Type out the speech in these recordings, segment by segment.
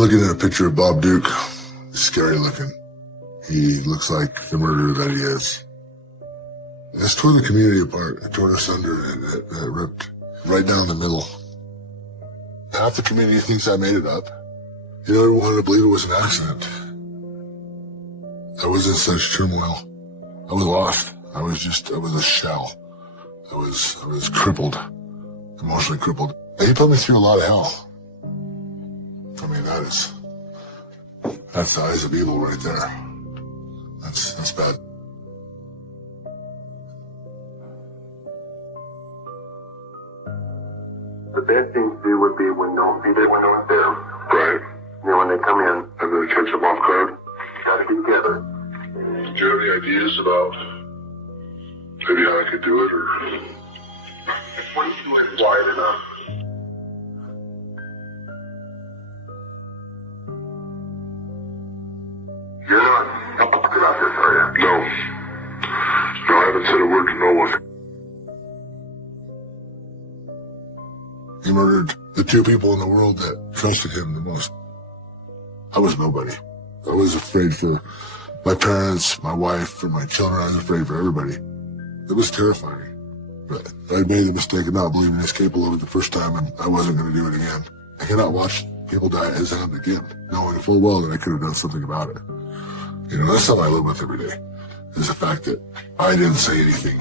Looking at a picture of Bob Duke, scary looking. He looks like the murderer that he is. This tore the community apart. It tore us under, and it ripped right down the middle. Half the community thinks I made it up. You know, everyone wanted to believe it was an accident. I was in such turmoil. I was lost. I was a shell. I was crippled, emotionally crippled. And he put me through a lot of hell. I mean, that's the eyes of evil right there. That's bad. The best thing to do would be when don't see their window there. Right. You know, when they come in. And then catch them off guard. Gotta get together. Do you have any ideas about maybe how I could do it, or? What do you do it wide enough? You're not talking about this, are you? No. No, I haven't said a word to no one. He murdered the two people in the world that trusted him the most. I was nobody. I was afraid for my parents, my wife, for my children. I was afraid for everybody. It was terrifying. But I made the mistake of not believing he's capable of it the first time, and I wasn't going to do it again. I cannot watch people die at his hand again, knowing full well that I could have done something about it. You know, that's something I live with every day, is the fact that I didn't say anything,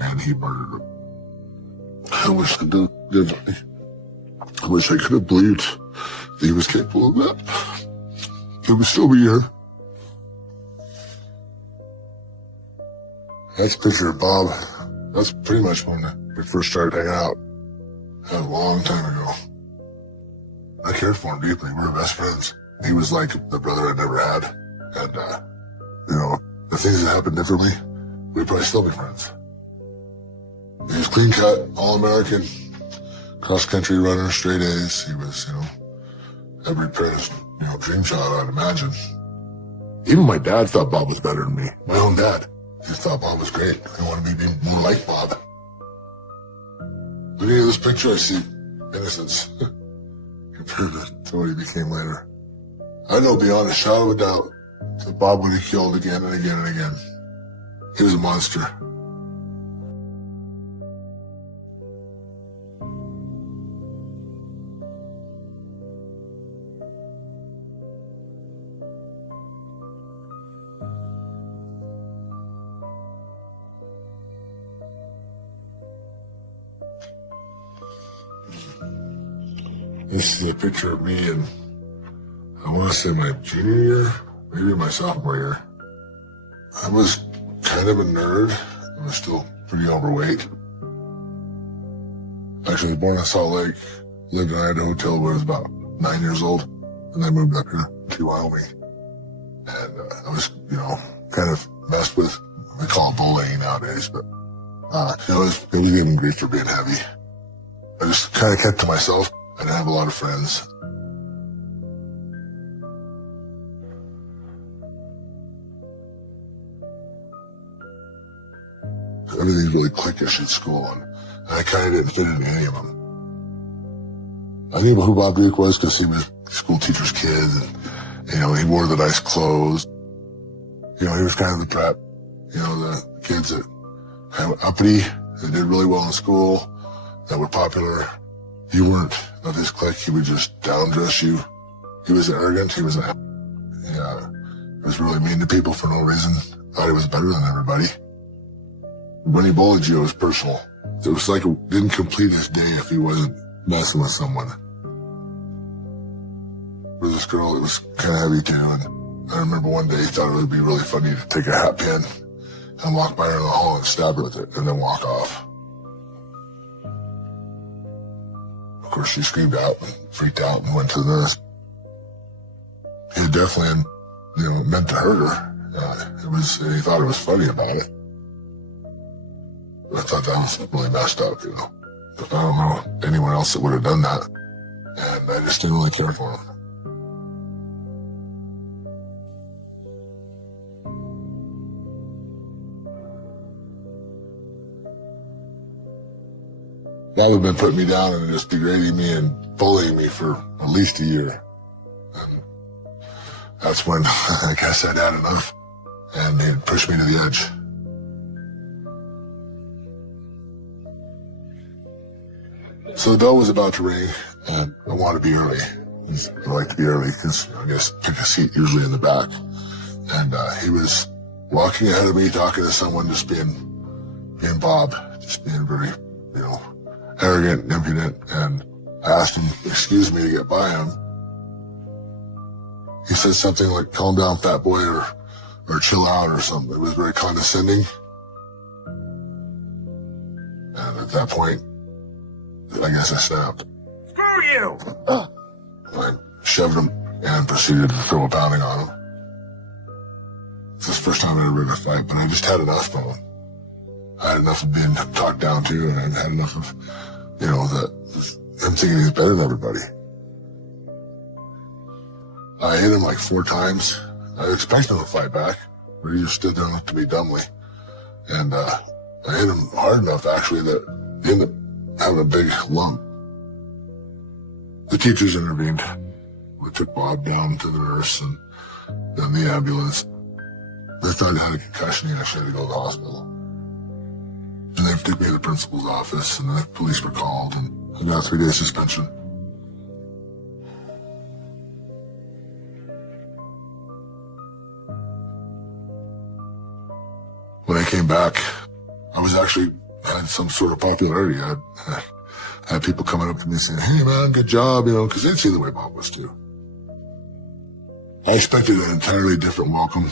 and he murdered him. I wish I did differently. I wish I could have believed that he was capable of that. He would still be here. That's a picture of Bob. That's pretty much when we first started hanging out. That was a long time ago. I cared for him deeply. We were best friends. He was like the brother I never had. And, you know, the things that happened differently, we'd probably still be friends. He was clean cut, all-American, cross-country runner, straight A's. He was, you know, every parent's, you know, dream child, I'd imagine. Even my dad thought Bob was better than me. My own dad. He thought Bob was great. He wanted me to be more like Bob. Looking at this picture, I see innocence compared to what he became later. I know beyond a shadow of a doubt that Bob would have killed again and again and again. He was a monster. This is a picture of me in, I want to say, my junior year, maybe my sophomore year. I was kind of a nerd. I was still pretty overweight. Actually, I was born in Salt Lake, lived in Idaho till I was about 9 years old, and I moved up here to Wyoming. And I was, you know, kind of messed with, we call it bullying nowadays, but you know, it was getting grief for being heavy. I just kind of kept to myself. I didn't have a lot of friends. Everything's really cliquish at school, and I kind of didn't fit into any of them. I knew who Bob Duke was because he was school teacher's kid, and, you know, he wore the nice clothes. You know, he was kind of the prep. You know, the kids that kind of uppity, that did really well in school, that were popular. You weren't of his clique. He would just down-dress you. He was arrogant. He was he was really mean to people for no reason. Thought he was better than everybody. When he bullied you, it was personal. It was like it didn't complete his day if he wasn't messing with someone. With this girl, it was kind of heavy too, and I remember one day he thought it would be really funny to take a hat pin and walk by her in the hall and stab her with it, and then walk off. Of course, she screamed out and freaked out and went to the nurse. He definitely, you know, meant to hurt her. He thought it was funny about it. I thought that was really messed up, you know. But I don't know anyone else that would have done that. And I just didn't really care for him. That would have been putting me down and just degrading me and bullying me for at least a year. And that's when I guess I'd had enough, and it pushed me to the edge. So the bell was about to ring, and I wanted to be early. I like to be early because I guess pick a seat usually in the back. And he was walking ahead of me, talking to someone, just being Bob, just being very, arrogant, impudent. And I asked him, excuse me, to get by him. He said something like, calm down, fat boy, or chill out or something. It was very condescending. And at that point, I guess I snapped. Screw you! I shoved him and proceeded to throw a pounding on him. It's the first time I'd ever been in a fight, but I just had enough of him. I had enough of being talked down to, and I had enough of, him thinking he's better than everybody. I hit him like 4 times. I expected him to fight back, but he just stood there and looked at me dumbly. And I hit him hard enough, actually, that he ended up having a big lump. The teachers intervened. We took Bob down to the nurse and then the ambulance. They thought he had a concussion. He actually had to go to the hospital. And they took me to the principal's office, and the police were called, and I got a 3-day suspension. When I came back, I was actually had some sort of popularity. I had people coming up to me saying, hey man, good job, because they'd see the way Bob was too. I expected an entirely different welcome.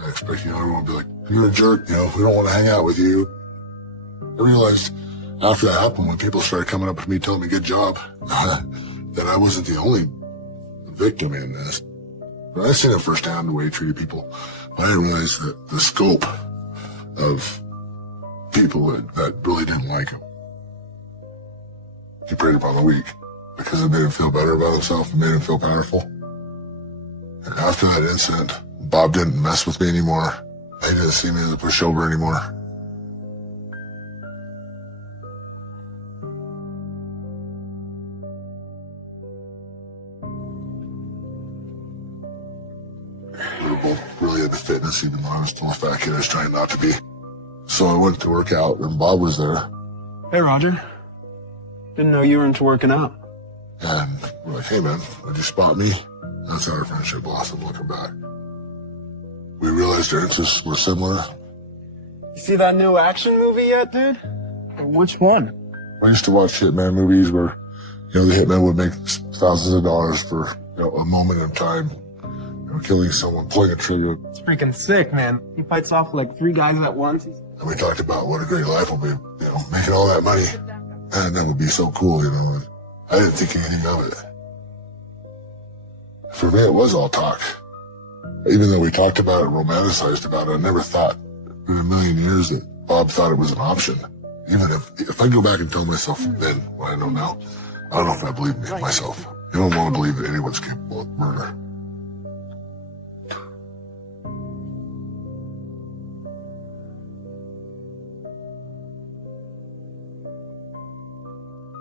I expected, everyone would be like, you're a jerk, we don't want to hang out with you. I realized after that happened, when people started coming up to me telling me good job, that I wasn't the only victim in this. But I seen it firsthand the way he treated people. I didn't realize that the scope of people that really didn't like him. He preyed upon the weak because it made him feel better about himself and made him feel powerful. And after that incident, Bob didn't mess with me anymore. He didn't see me as a pushover anymore. We were both really into fitness, even though I was still a fat kid. I was trying not to be. So I went to work out, and Bob was there. Hey, Roger. Didn't know you were into working out. And we're like, hey man, did you spot me? That's how our friendship blossomed looking back. We realized our interests were similar. You see that new action movie yet, dude? Which one? I used to watch hitman movies where, the hitman would make thousands of dollars for a moment in time, killing someone, pulling a trigger. It's freaking sick, man. He fights off like 3 guys at once. And we talked about what a great life will be, making all that money. And that would be so cool, And I didn't think anything of it. For me, it was all talk. Even though we talked about it, romanticized about it, I never thought in a million years that Bob thought it was an option. Even if I go back and tell myself then what I know now, I don't know if I believe myself. I don't want to believe that anyone's capable of murder.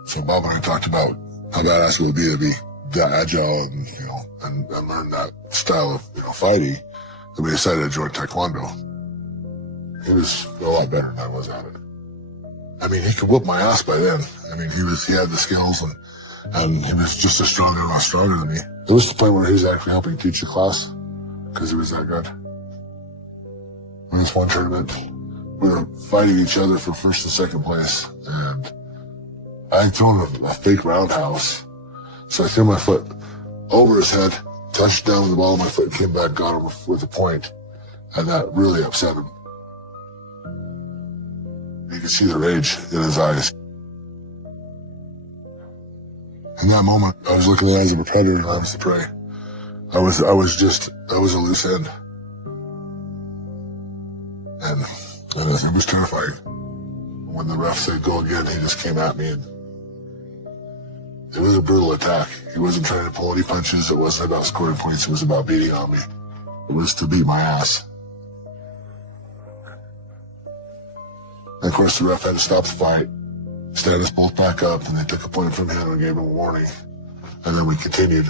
So Bob and I talked about how badass it would be to be that agile and learn that style of fighting. And we decided to join Taekwondo. He was a lot better than I was at it. I mean, he could whoop my ass by then. I mean, he had the skills and he was just a lot stronger than me. It was the point where he was actually helping teach the class because he was that good. In this one tournament, we were fighting each other for first and second place, and I had thrown a fake roundhouse. So I threw my foot over his head, touched down with the ball of my foot, and came back, got him with a point. And that really upset him. You could see the rage in his eyes. In that moment, I was looking at it as a predator and I was the prey. I was a loose end. And it was terrifying. When the ref said go again, he just came at me, and it was a brutal attack. He wasn't trying to pull any punches. It wasn't about scoring points. It was about beating on me. It was to beat my ass. And of course, the ref had to stop the fight, stand us both back up, and they took a point from him and gave him a warning. And then we continued.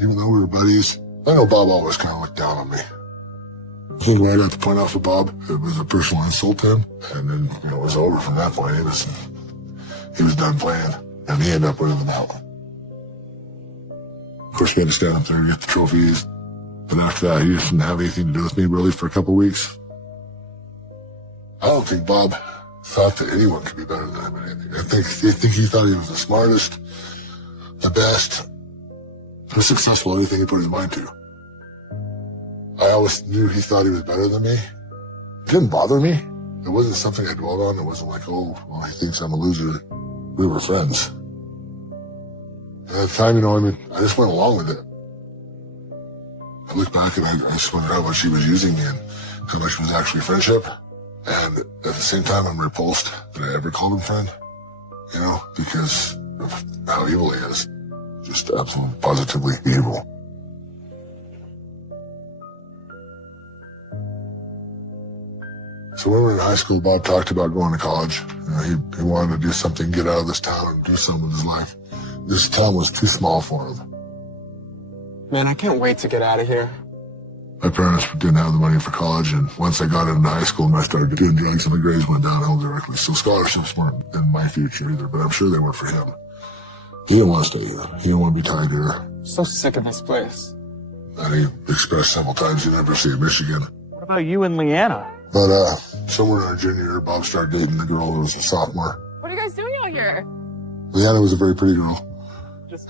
even though we were buddies. I know Bob always kind of looked down on me. I think when I got to point out for Bob, it was a personal insult to him, and then it was over from that point. He was done playing, and he ended up winning them out. Of course, we had to stand up there and get the trophies, but after that, he didn't have anything to do with me really for a couple of weeks. I don't think Bob thought that anyone could be better than him at anything. I think he thought he was the smartest, the best, the successful at anything he put his mind to. I always knew he thought he was better than me. It didn't bother me. It wasn't something I dwelled on. It wasn't like, oh, well, he thinks I'm a loser. We were friends. And at the time, I just went along with it. I look back and I just wondered how much he was using me and how much was actually friendship. And at the same time, I'm repulsed that I ever called him friend, because of how evil he is. Just absolutely, positively evil. So when we were in high school, Bob talked about going to college. He wanted to do something, get out of this town and do something with his life. This town was too small for him. Man, I can't wait to get out of here. My parents didn't have the money for college, and once I got into high school and I started doing drugs, and my grades went downhill directly. So scholarships weren't in my future either, but I'm sure they were for him. He didn't want to stay here. He didn't want to be tied here. I'm so sick of this place. And he expressed several times he'd never see Michigan. What about you and Leanna? But somewhere in our junior year, Bob started dating a girl who was a sophomore. What are you guys doing out here? Leanna was a very pretty girl,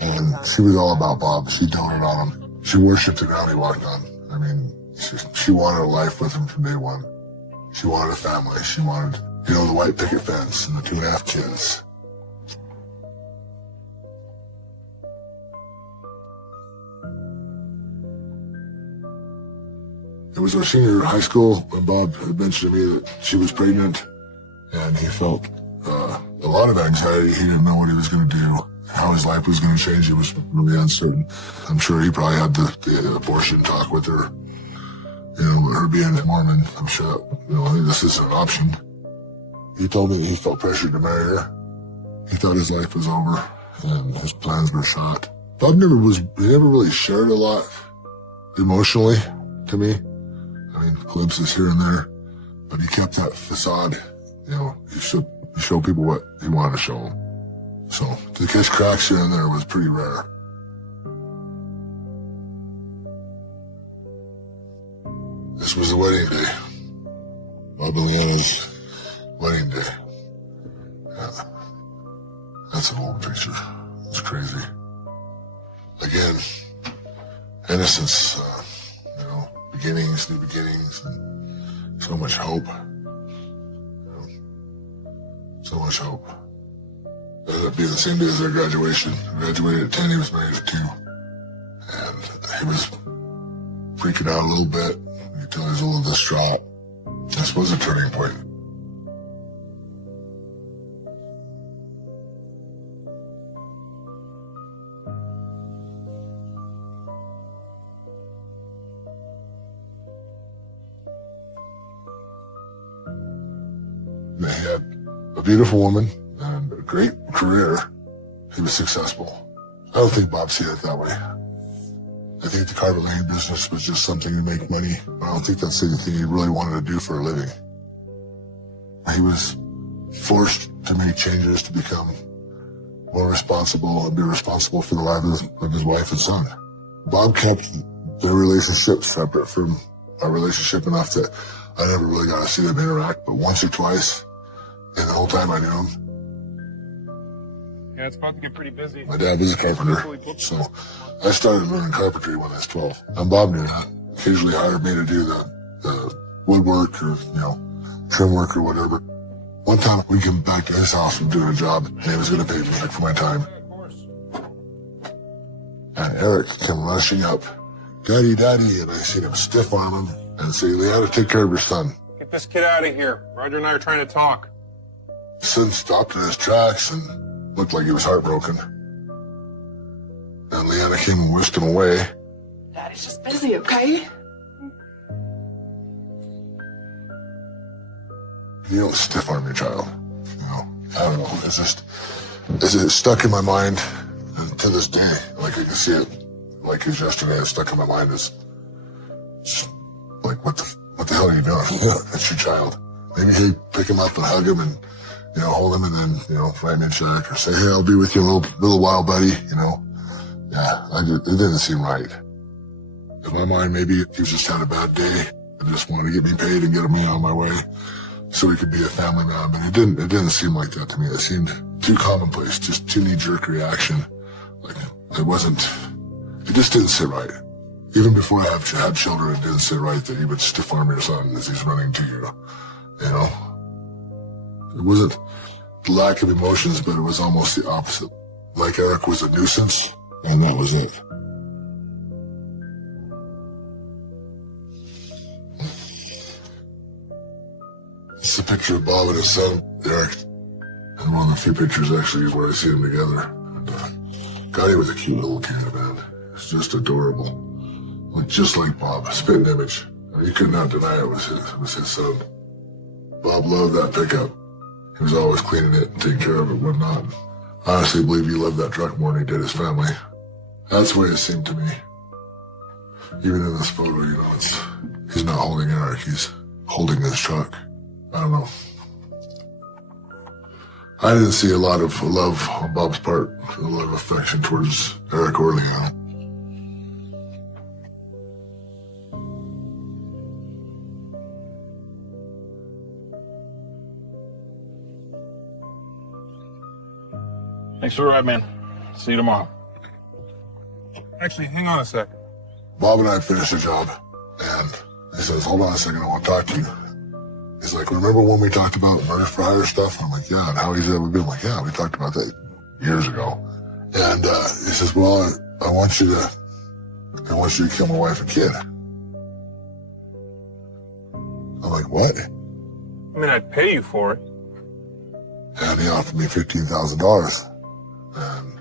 and she was all about Bob. She doted on him. She worshipped the ground he walked on. I mean, she wanted a life with him from day one. She wanted a family. She wanted, the white picket fence and the 2.5 kids. It was our senior year of high school when Bob had mentioned to me that she was pregnant, and he felt a lot of anxiety. He didn't know what he was going to do, how his life was going to change. He was really uncertain. I'm sure he probably had the abortion talk with her. Her being a Mormon, I'm sure, this isn't an option. He told me he felt pressured to marry her. He thought his life was over and his plans were shot. Bob never really shared a lot emotionally to me. I mean, glimpses here and there, but he kept that facade. He showed people what he wanted to show them. So to catch cracks here and there was pretty rare. This was the wedding day. Bob and Leanna's wedding day. Yeah. That's an old picture. It's crazy. Again, innocence, beginnings, new beginnings, and so much hope. So much hope. It ended up being the same day as their graduation. He graduated at 10, he was married at 2. And he was freaking out a little bit. You could tell he was a little distraught. This was a turning point. He had a beautiful woman and a great career. He was successful. I don't think Bob see it that way. I think the carpet laying business was just something to make money. I don't think that's anything he really wanted to do for a living. He was forced to make changes to become more responsible and be responsible for the lives of his wife and son. Bob kept their relationship separate from our relationship enough that I never really got to see them interact, but once or twice, and the whole time I knew him. Yeah, it's about to get pretty busy. My dad was a carpenter, so I started learning carpentry when I was 12. And Bob knew that. Occasionally hired me to do the woodwork or, trim work or whatever. One time we came back to his house from doing a job, and he was going to pay me back for my time. And Eric came rushing up, "Daddy, Daddy," and I seen him stiff arm him and say, "Leanna, take care of your son." Get this kid out of here. Roger and I are trying to talk. His son stopped in his tracks and looked like he was heartbroken. And Leanna came and whisked him away. Daddy's just busy, okay? You don't stiff arm your child. I don't know. It's stuck in my mind and to this day. Like I can see it like as yesterday, it's stuck in my mind is just like, what the hell are you doing? That's your child. Maybe hey, pick him up and hug him and, you know, hold him and then, you know, write me a check or say, hey, I'll be with you in a little while, buddy, you know. Yeah, it didn't seem right. In my mind, maybe he just had a bad day and just wanted to get me paid and get me on my way so he could be a family man. But it didn't seem like that to me. It seemed too commonplace, just too knee-jerk reaction. Like, it just didn't sit right. Even before I had children, it didn't sit right that he would stiff arm your son as he's running to you. You know? It wasn't lack of emotions, but it was almost the opposite. Like Eric was a nuisance, and that was it. It's a picture of Bob and his son, Eric. And one of the few pictures actually where I see them together. And, God, he was a cute little kid, man. It's just adorable. Looked just like Bob, spitting image. I mean, you could not deny it was his son. Bob loved that pickup. He was always cleaning it and taking care of it, whatnot. I honestly believe he loved that truck more than he did his family. That's the way it seemed to me. Even in this photo, you know, he's not holding Eric, he's holding his truck. I don't know. I didn't see a lot of love on Bob's part, a lot of affection towards Eric or Leanna. Thanks for the ride, man. See you tomorrow. Actually, hang on a sec. Bob and I finished the job, and he says, hold on a second, I want to talk to you. He's like, remember when we talked about murder for hire stuff? I'm like, yeah, and how easy that would be. I'm like, yeah, we talked about that years ago. And he says, well, I want you to kill my wife and kid. I'm like, what? I mean, I'd pay you for it. And he offered me $15,000. And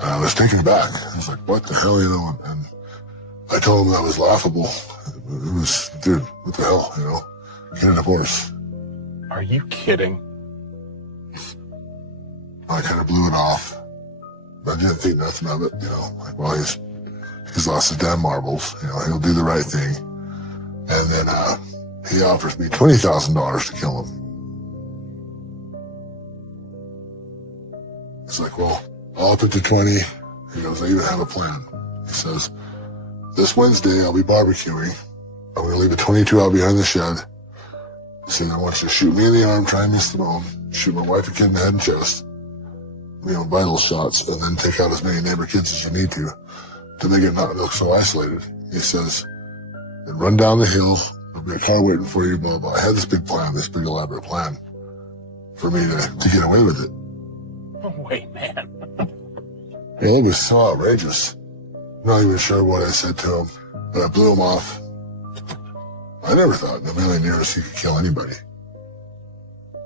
I was taken aback. I was like, what the hell, you know? And I told him that was laughable. It was, dude, what the hell, you know? Get a divorce. Are you kidding? I kind of blew it off. I didn't think nothing of it, you know. Like, well, he's lost his damn marbles. You know, he'll do the right thing. And then he offers me $20,000 to kill him. It's like, well, I'll up it to 20. He goes, I even have a plan. He says, this Wednesday I'll be barbecuing. I'm going to leave a .22 out behind the shed. He said, I want you to shoot me in the arm, try and miss the bone, shoot my wife and kid in the head and chest, you know, vital shots, and then take out as many neighbor kids as you need to make it not look so isolated. He says, and run down the hill, there'll be a car waiting for you, blah, blah. I had this big plan, this big elaborate plan for me to get away with it. No way, man. Yeah, it was so outrageous. I'm not even sure what I said to him, but I blew him off. I never thought in a million years he could kill anybody.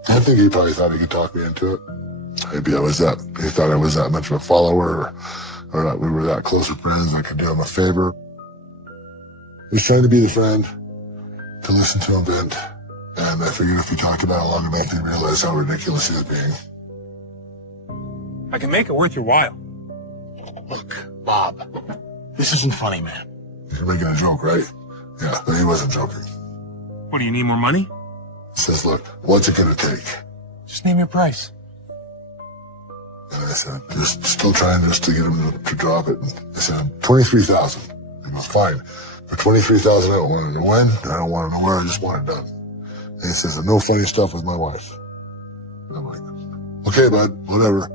I think he probably thought he could talk me into it. Maybe he thought I was that much of a follower, or that we were that close of friends I could do him a favor. He was trying to be the friend, to listen to him vent, and I figured if we talked about it long enough, he'd realize how ridiculous he was being. I can make it worth your while. Look, Bob, this isn't funny, man. You're making a joke, right? Yeah, but he wasn't joking. What, do you need more money? He says, look, what's it gonna take? Just name your price. And I said, still trying just to get him to drop it. And I said, 23,000. He goes, fine. For 23,000, I don't want to know when, I don't want to know where, I just want it done. And he says, no funny stuff with my wife. And I'm like, okay, bud, whatever.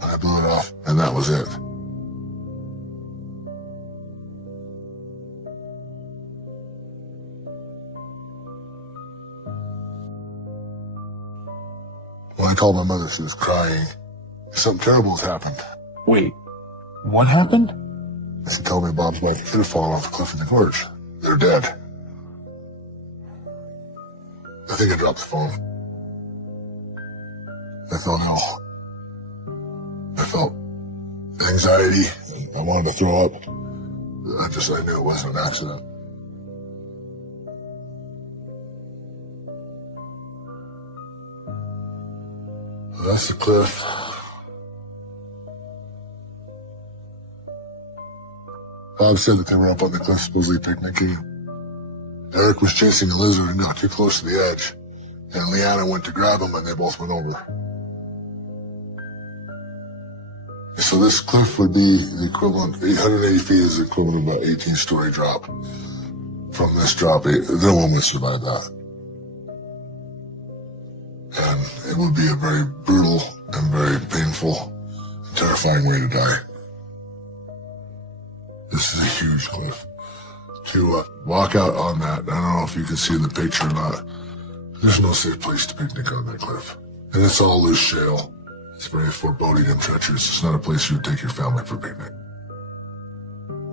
And I blew it off, and that was it. When I called my mother, she was crying. Something terrible has happened. Wait, what happened? She told me Bob's wife and kid had fallen off the cliff in the gorge. They're dead. I think I dropped the phone. I felt ill. I felt anxiety. I wanted to throw up. I knew it wasn't an accident. That's the cliff. Bob said that they were up on the cliff supposedly picnicking. Eric was chasing a lizard and got too close to the edge. And Leanna went to grab him and they both went over. So this cliff would be the equivalent, 880 feet is the equivalent of about 18-story drop. From this drop, no one would survive that. And it would be a very brutal and very painful, terrifying way to die. This is a huge cliff. To walk out on that, I don't know if you can see the picture or not, there's no safe place to picnic on that cliff. And it's all loose shale. It's very foreboding and treacherous. It's not a place you would take your family for a picnic.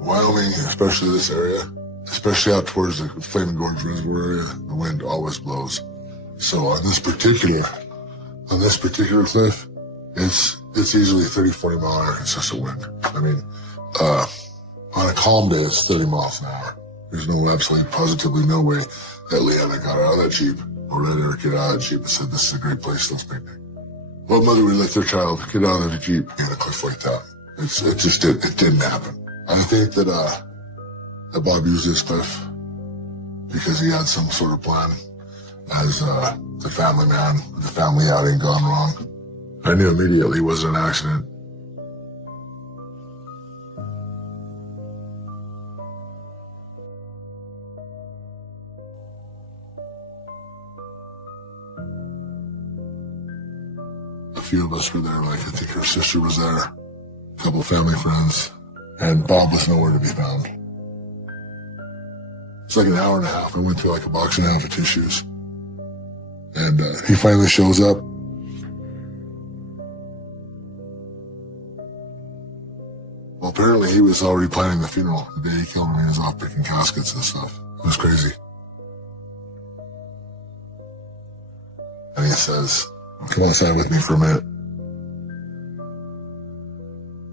Wyoming, especially this area, especially out towards the Flaming Gorge Reservoir area, the wind always blows. So on this particular cliff, it's easily 30, 40 mile an hour consistent wind. I mean, on a calm day, it's 30 miles an hour. There's absolutely positively no way that Leanna got out of that Jeep or let Eric get out of that Jeep and said, this is a great place, let's picnic. What mother would let their child get out of the Jeep in a cliff like that? It didn't happen. I think that Bob used this cliff because he had some sort of plan as the family man, the family outing gone wrong. I knew immediately it wasn't an accident. A few of us were there, like I think her sister was there, a couple of family friends, and Bob was nowhere to be found. It's like an hour and a half. I went through like a box and a half of tissues. And he finally shows up. Well, apparently he was already planning the funeral. The day he killed me, he was off picking caskets and stuff. It was crazy. And he says, come outside with me for a minute.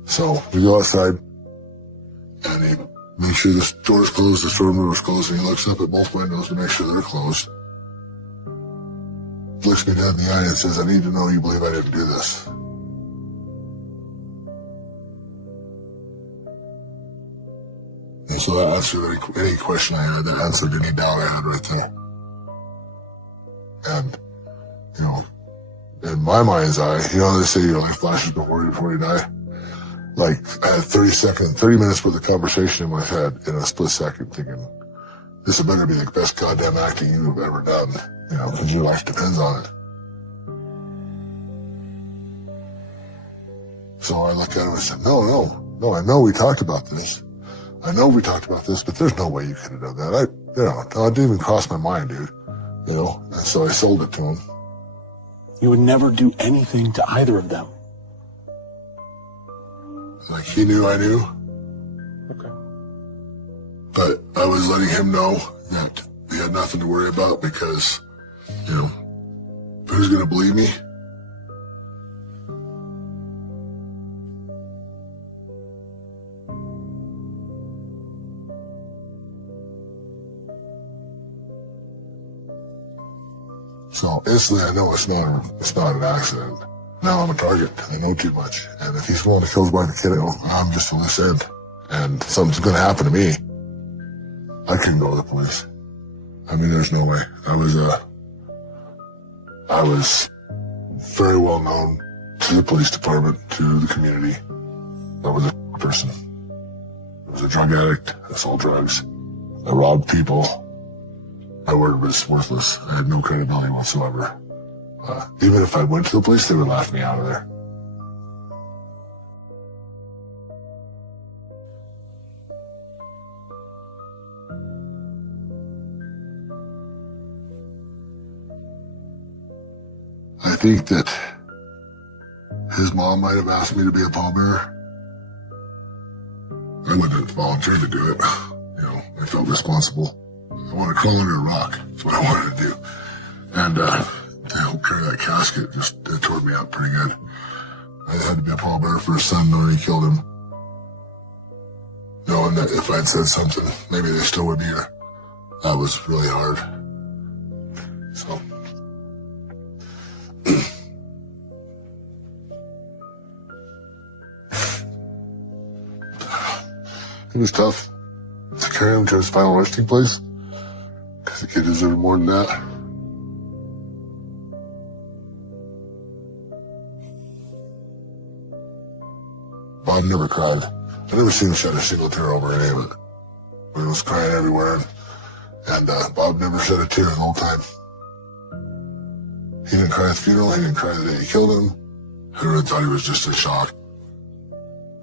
So we go outside, and he makes sure the door's closed, the storm door's closed, and he looks up at both windows to make sure they're closed. Looks me dead in the eye and says, I need to know you believe I didn't do this. And so that answered any question I had, that answered any doubt I had right there. And, you know, in my mind's eye, you know, they say your life flashes before you die. Like, I had 30 minutes worth of conversation in my head in a split second thinking, this had better be the best goddamn acting you've ever done, you know, because your life depends on it. So I looked at him and said, no, I know we talked about this. But there's no way you could have done that. It didn't even cross my mind, dude. You know, and so I sold it to him. You would never do anything to either of them. Like, he knew I knew. Okay. But I was letting him know that he had nothing to worry about because, you know, who's going to believe me? So instantly I know it's not an accident. Now I'm a target. I know too much. And if he's willing to kill his wife and kid, I'm just a loose end. And something's going to happen to me. I couldn't go to the police. I mean, there's no way. I was very well known to the police department, to the community. I was a person. I was a drug addict. I sold drugs. I robbed people. My word was worthless. I had no credibility whatsoever. Even if I went to the police, they would laugh me out of there. I think that his mom might have asked me to be a pallbearer. I wouldn't have volunteered to do it. You know, I felt responsible. I wanted to crawl under a rock. That's what I wanted to do. And to help carry that casket it tore me up pretty good. I had to be a pallbearer for his son, knowing he killed him. Knowing that if I'd said something, maybe they still would be here. That was really hard. So. It was tough to carry him to his final resting place, because the kid deserved more than that. Bob never cried. I never seen him shed a single tear over any of it. He was crying everywhere, and Bob never shed a tear the whole time. He didn't cry at the funeral, he didn't cry the day he killed him. Everyone thought he was just in shock.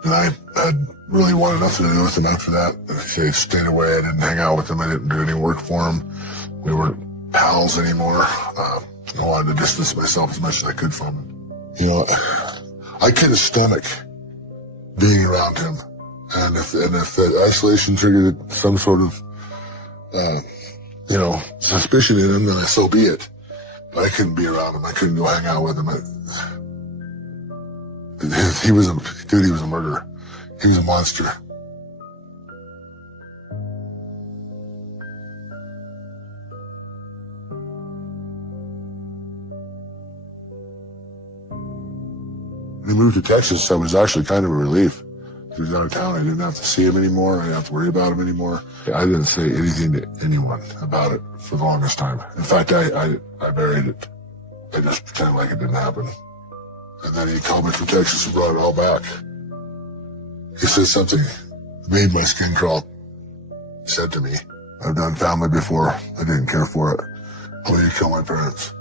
And I really wanted nothing to do with him after that. I stayed away, I didn't hang out with him, I didn't do any work for him. We weren't pals anymore. I wanted to distance myself as much as I could from him. You know, I couldn't stomach being around him. And if the isolation triggered some sort of, suspicion in him, then so be it. But I couldn't be around him. I couldn't go hang out with him. He was a murderer. He was a monster. When he moved to Texas, that was actually kind of a relief. He was out of town. I didn't have to see him anymore. I didn't have to worry about him anymore. I didn't say anything to anyone about it for the longest time. In fact, I buried it. I just pretended like it didn't happen. And then he called me from Texas and brought it all back. He said something that made my skin crawl. He said to me, "I've done family before. I didn't care for it. Why did you kill my parents?"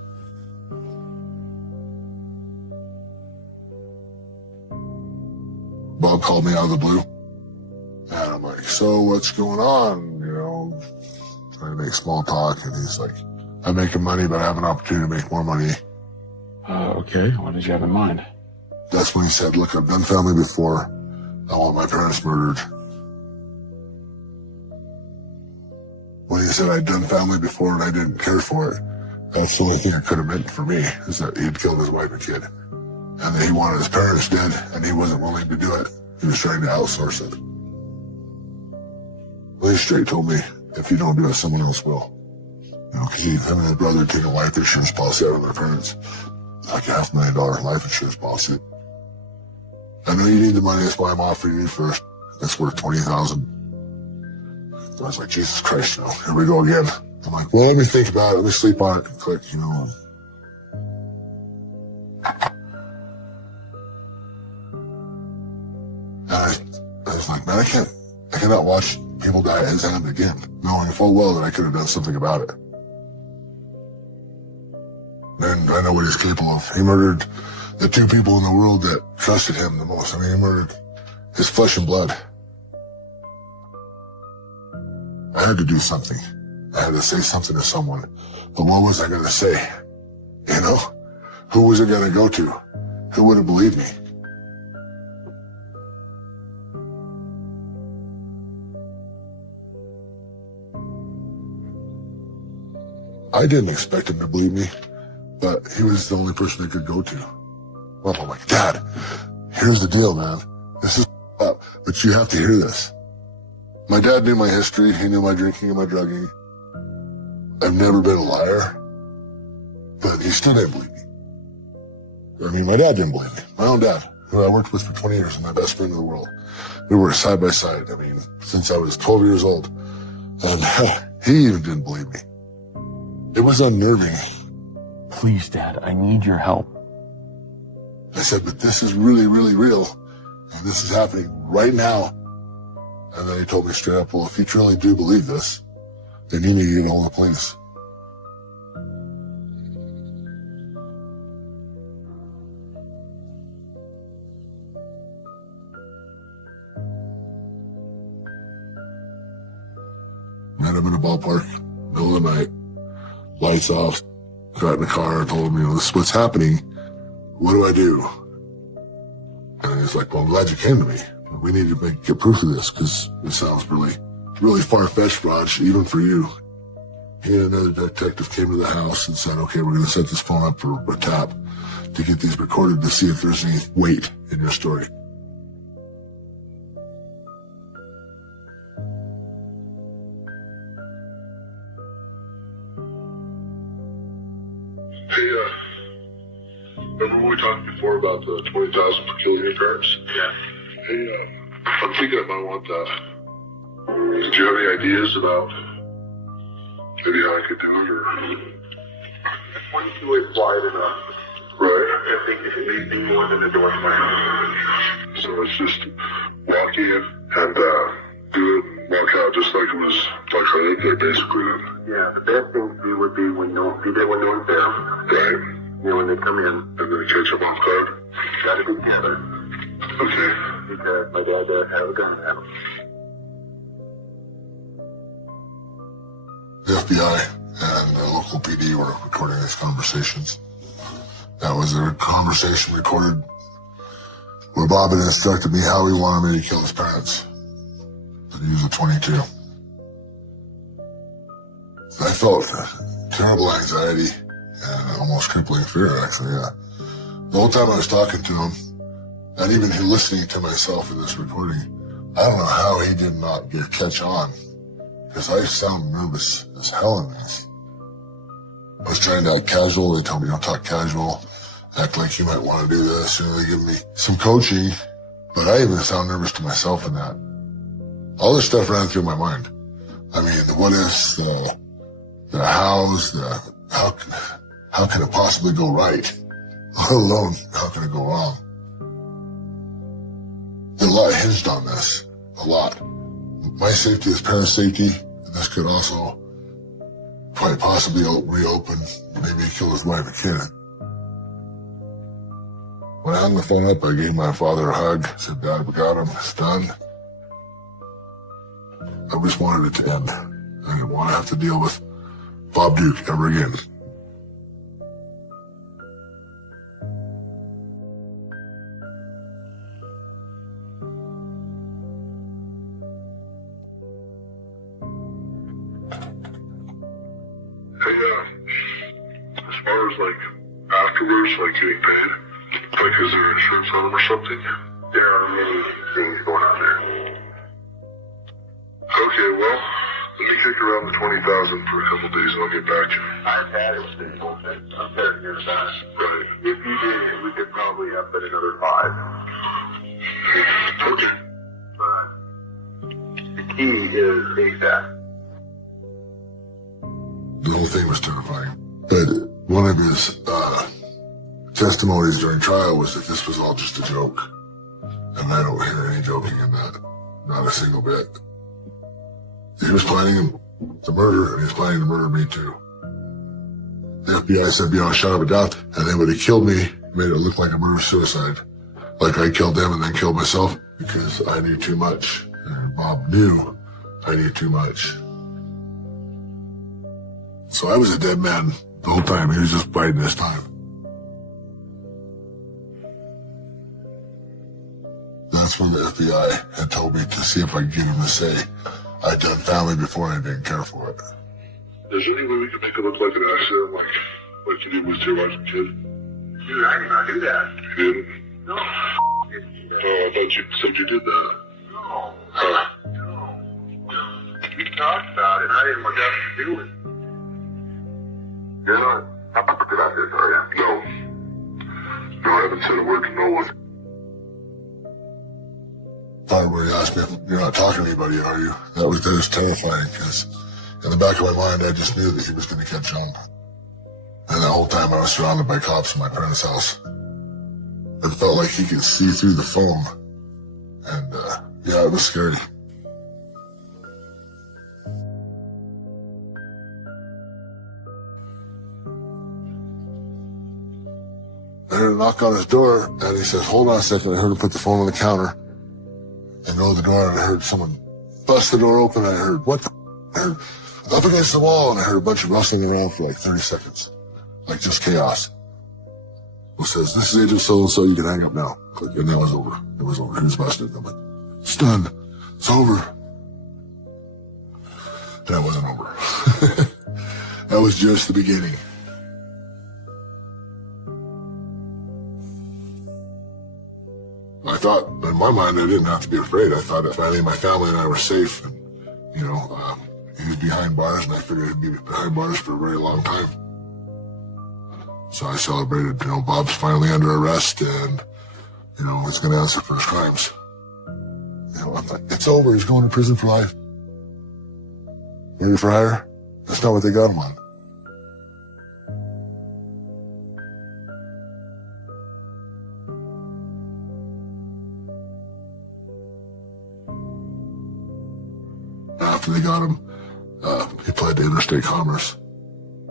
Bob called me out of the blue. And I'm like, "So what's going on?" Trying to make small talk. And he's like, "I'm making money, but I have an opportunity to make more money." Okay. What did you have in mind? That's when he said, "Look, I've done family before. I want my parents murdered." When he said I'd done family before and I didn't care for it, that's the only thing it could have meant for me, is that he'd killed his wife and kid. And that he wanted his parents dead, and he wasn't willing to do it. He was trying to outsource it. Well, he straight told me, "If you don't do it, someone else will." Because him and his brother took a life insurance policy out of their parents. Like a $500,000 life insurance policy. "I know you need the money, that's why I'm offering you first. That's worth $20,000. So I was like, Jesus Christ, here we go again. I'm like, well, let me think about it, let me sleep on it, and click, And I was like, man, I cannot watch people die at his hand again, knowing full well that I could have done something about it. And I know what he's capable of. He murdered the two people in the world that trusted him the most. I mean, he murdered his flesh and blood. I had to do something. I had to say something to someone. But what was I going to say? Who was it going to go to? Who would have believed me? I didn't expect him to believe me, but he was the only person I could go to. Well, I'm like, "Dad, here's the deal, man. This is up, but you have to hear this." My dad knew my history. He knew my drinking and my drugging. I've never been a liar, but he still didn't believe me. I mean, my dad didn't believe me. My own dad, who I worked with for 20 years and my best friend in the world. We were side by side, since I was 12 years old. And he even didn't believe me. It was unnerving. Please, Dad, I need your help. I said, but this is really, really real. And this is happening right now. And then he told me straight up, well, if you truly do believe this, then you need to get hold of the police. Met him in a ballpark, middle of the night, lights off, got in the car and told him, this is what's happening. What do I do? And he's like, well, I'm glad you came to me. We need to get proof of this because it sounds really, really far-fetched, Raj, even for you. He and another detective came to the house and said, okay, we're going to set this phone up for a tap to get these recorded to see if there's any weight in your story. Hey, remember when we talked before about the $20,000 for killing your parents? Yeah. Hey, I'm thinking I might want that. Do you have any ideas about maybe how I could do it, or? Once you is wide enough, Right. I think it's anything more than a door frame. So it's just walk in and do it, walk out just like it was, like I lived there basically then. Yeah, the best thing to do would be when no one's there, Right. you know, when they come in, And then catch them off guard. gotta be together. Okay. Because my dad does have a gun at him. The FBI and the local PD were recording these conversations. That was a conversation recorded where Bob had instructed me how he wanted me to kill his parents. That he was a 22. I felt terrible anxiety and almost crippling fear, actually, yeah. The whole time I was talking to him, and even listening to myself in this recording, I don't know how he did not catch on, because I sound nervous as hell in this. I was trying to act casual. They told me, don't talk casual. Act like you might want to do this. You know, they give me some coaching, but I even sound nervous to myself in that. All this stuff ran through my mind. I mean, the what ifs, the hows, how can it possibly go right? Let alone, how can it go wrong? A lot hinged on this. A lot. My safety is parents' safety, and this could also quite possibly reopen, maybe kill his wife and kid. When I hung the phone up, I gave my father a hug, said, Dad, we got him, it's done. I just wanted it to end. I didn't want to have to deal with Bob Duke ever again. Hey, as far as afterwards, getting paid, is there insurance on them or something? There are many things going on there. Okay, well, let me kick around the 20,000 for a couple days and I'll get back to you. I've had it since I'm 7 years back. Right. If you did, we could probably up it another 5. Okay. But the key is ASAP. The whole thing was terrifying. But one of his testimonies during trial was that this was all just a joke. And I don't hear any joking in that. Not a single bit. He was planning the murder, and he was planning to murder me too. The FBI said beyond a shadow of a doubt, and they would have killed me, made it look like a murder-suicide. Like I killed them and then killed myself because I knew too much. And Bob knew I knew too much. So I was a dead man the whole time. He was just biding his time. That's when the FBI had told me to see if I could get him to say I'd done family before and I didn't care for it. Is there any way we can make it look like an accident, like you did with your wife and kid? Dude, I did not do that. You didn't? No. Oh, I thought you said you did that. No. Huh. No. We talked about it, and I didn't want nothing to do with it. You're not good at this, are you? No. No, I haven't said a word to no one. Part where he asked me if you're not talking to anybody, are you? That was terrifying because in the back of my mind, I just knew that he was going to catch on. And the whole time I was surrounded by cops in my parents' house. It felt like he could see through the foam. And, yeah, it was scary. I heard a knock on his door, and he says, hold on a second. I heard him put the phone on the counter and go to the door, and I heard someone bust the door open. I heard, what the I heard up against the wall, and I heard a bunch of rustling around for like 30 seconds. Like just chaos. Who says, this is Agent so-and-so, you can hang up now. Click, and that was over. It was over. He was busted. I'm like, it's done. It's over. And that wasn't over. That was just the beginning. I thought, in my mind, I didn't have to be afraid. I thought if I knew my family and I were safe, and, he was behind bars, and I figured he'd be behind bars for a very long time. So I celebrated, Bob's finally under arrest, and, he's going to answer for his crimes. I'm like, it's over. He's going to prison for life. maybe for hire. That's not what they got him on. After they got him, he applied to interstate commerce,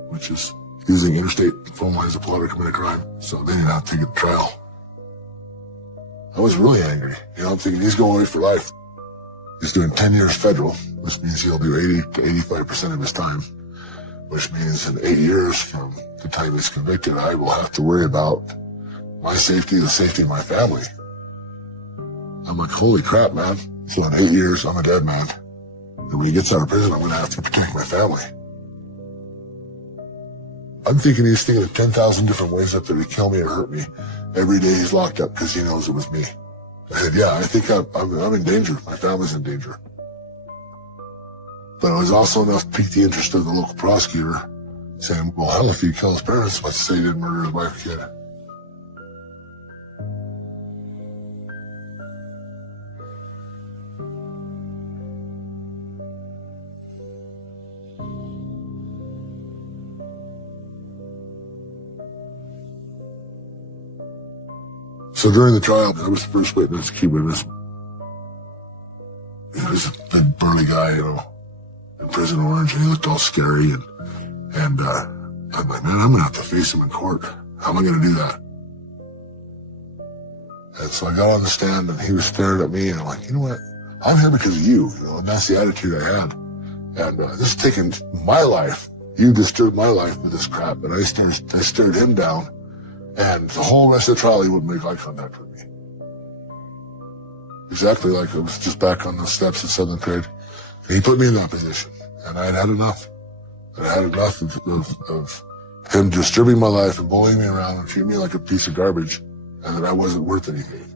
which is using interstate phone lines to pull out or commit a crime. So they didn't have to take it to trial. I was really angry. I'm thinking he's going away for life. He's doing 10 years federal, which means he'll do 80 to 85% of his time, which means in 8 years from the time he's convicted, I will have to worry about my safety, the safety of my family. I'm like, holy crap, man. So in 8 years, I'm a dead man. And when he gets out of prison, I'm going to have to protect my family. I'm thinking he's thinking of 10,000 different ways up there to kill me or hurt me every day he's locked up because he knows it was me. I said, yeah, I think I'm in danger. My family's in danger. But it was also enough to pique the interest of the local prosecutor, saying, well, hell, if he killed his parents, let's say he didn't murder his wife and kid. So during the trial, I was the first witness, key witness. He was a big burly guy, in prison orange, and he looked all scary. And I'm like, man, I'm gonna have to face him in court. How am I gonna do that? And so I got on the stand, and he was staring at me, and I'm like, you know what? I'm here because of you, and that's the attitude I had. And this is taking my life. You disturbed my life with this crap, and I stared him down. And the whole rest of the trial, he wouldn't make eye contact with me. Exactly like I was just back on the steps at 7th grade. And he put me in that position. And I had enough. I had enough of him disturbing my life and bullying me around and treating me like a piece of garbage, and that I wasn't worth anything.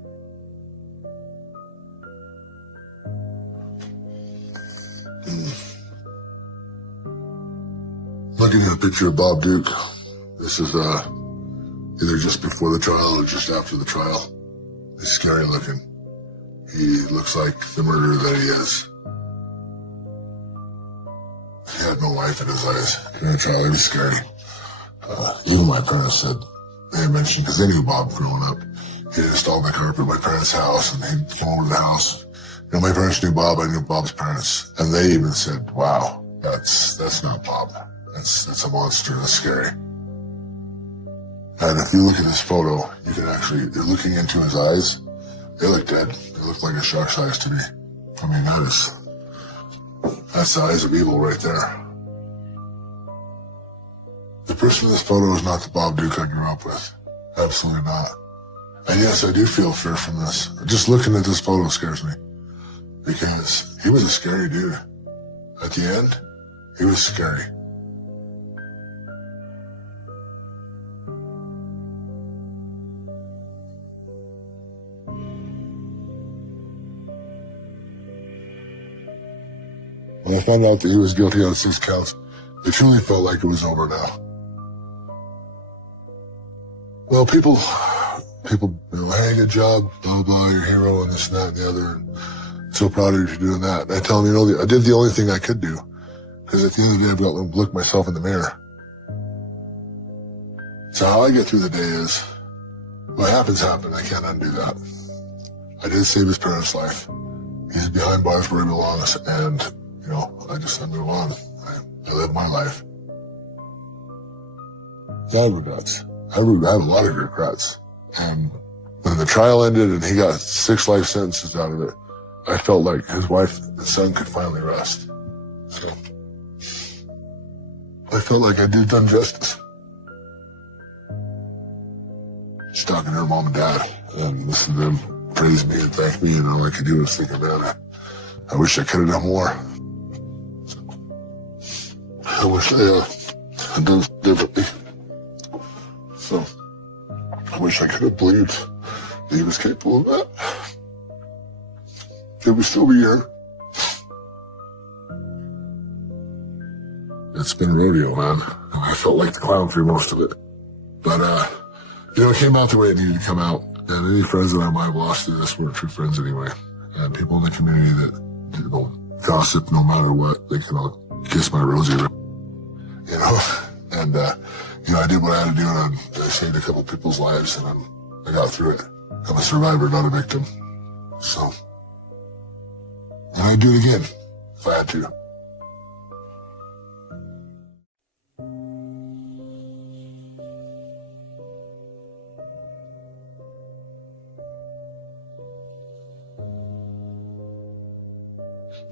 Looking at a picture of Bob Duke. This is, either just before the trial or just after the trial. He's scary looking. He looks like the murderer that he is. He had no life in his eyes during the trial. He was scary. Even my parents said, they had mentioned, because they knew Bob growing up, he had installed my carpet at my parents' house, and he'd come over to the house. My parents knew Bob, I knew Bob's parents. And they even said, wow, that's not Bob. That's a monster, that's scary. And if you look at this photo, you can actually, you're looking into his eyes. They look dead. They look like a shark's eyes to me. I mean, that's the eyes of evil right there. The person in this photo is not the Bob Duke I grew up with. Absolutely not. And yes, I do feel fear from this. Just looking at this photo scares me. Because he was a scary dude. At the end, he was scary. When I found out that he was guilty on 6 counts, it truly felt like it was over now. Well, people, hey, good job, blah, blah, you're a hero, and this and that and the other, and so proud of you for doing that. And I tell them, I did the only thing I could do, because at the end of the day, I've got to look myself in the mirror. So how I get through the day is, what happens, happened. I can't undo that. I did save his parents' life. He's behind bars where he belongs, and I move on. I live my life. I have regrets. I have a lot of regrets. And when the trial ended and he got 6 life sentences out of it, I felt like his wife and son could finally rest. So I felt like I did done justice. Just talking to her mom and dad and listening to them praise me and thank me, and all I could do was think about it. I wish I could have done more. I wish I had done differently. So, I wish I could have believed that he was capable of that. He would still be here. It's been rodeo, man. I felt like the clown through most of it. But, it came out the way it needed to come out. And any friends that I might have lost through this weren't true friends anyway. And people in the community that, gossip no matter what, they can all kiss my Rosie, you know, and, I did what I had to do, and I saved a couple people's lives, and I got through it. I'm a survivor, not a victim. So, and I'd do it again if I had to.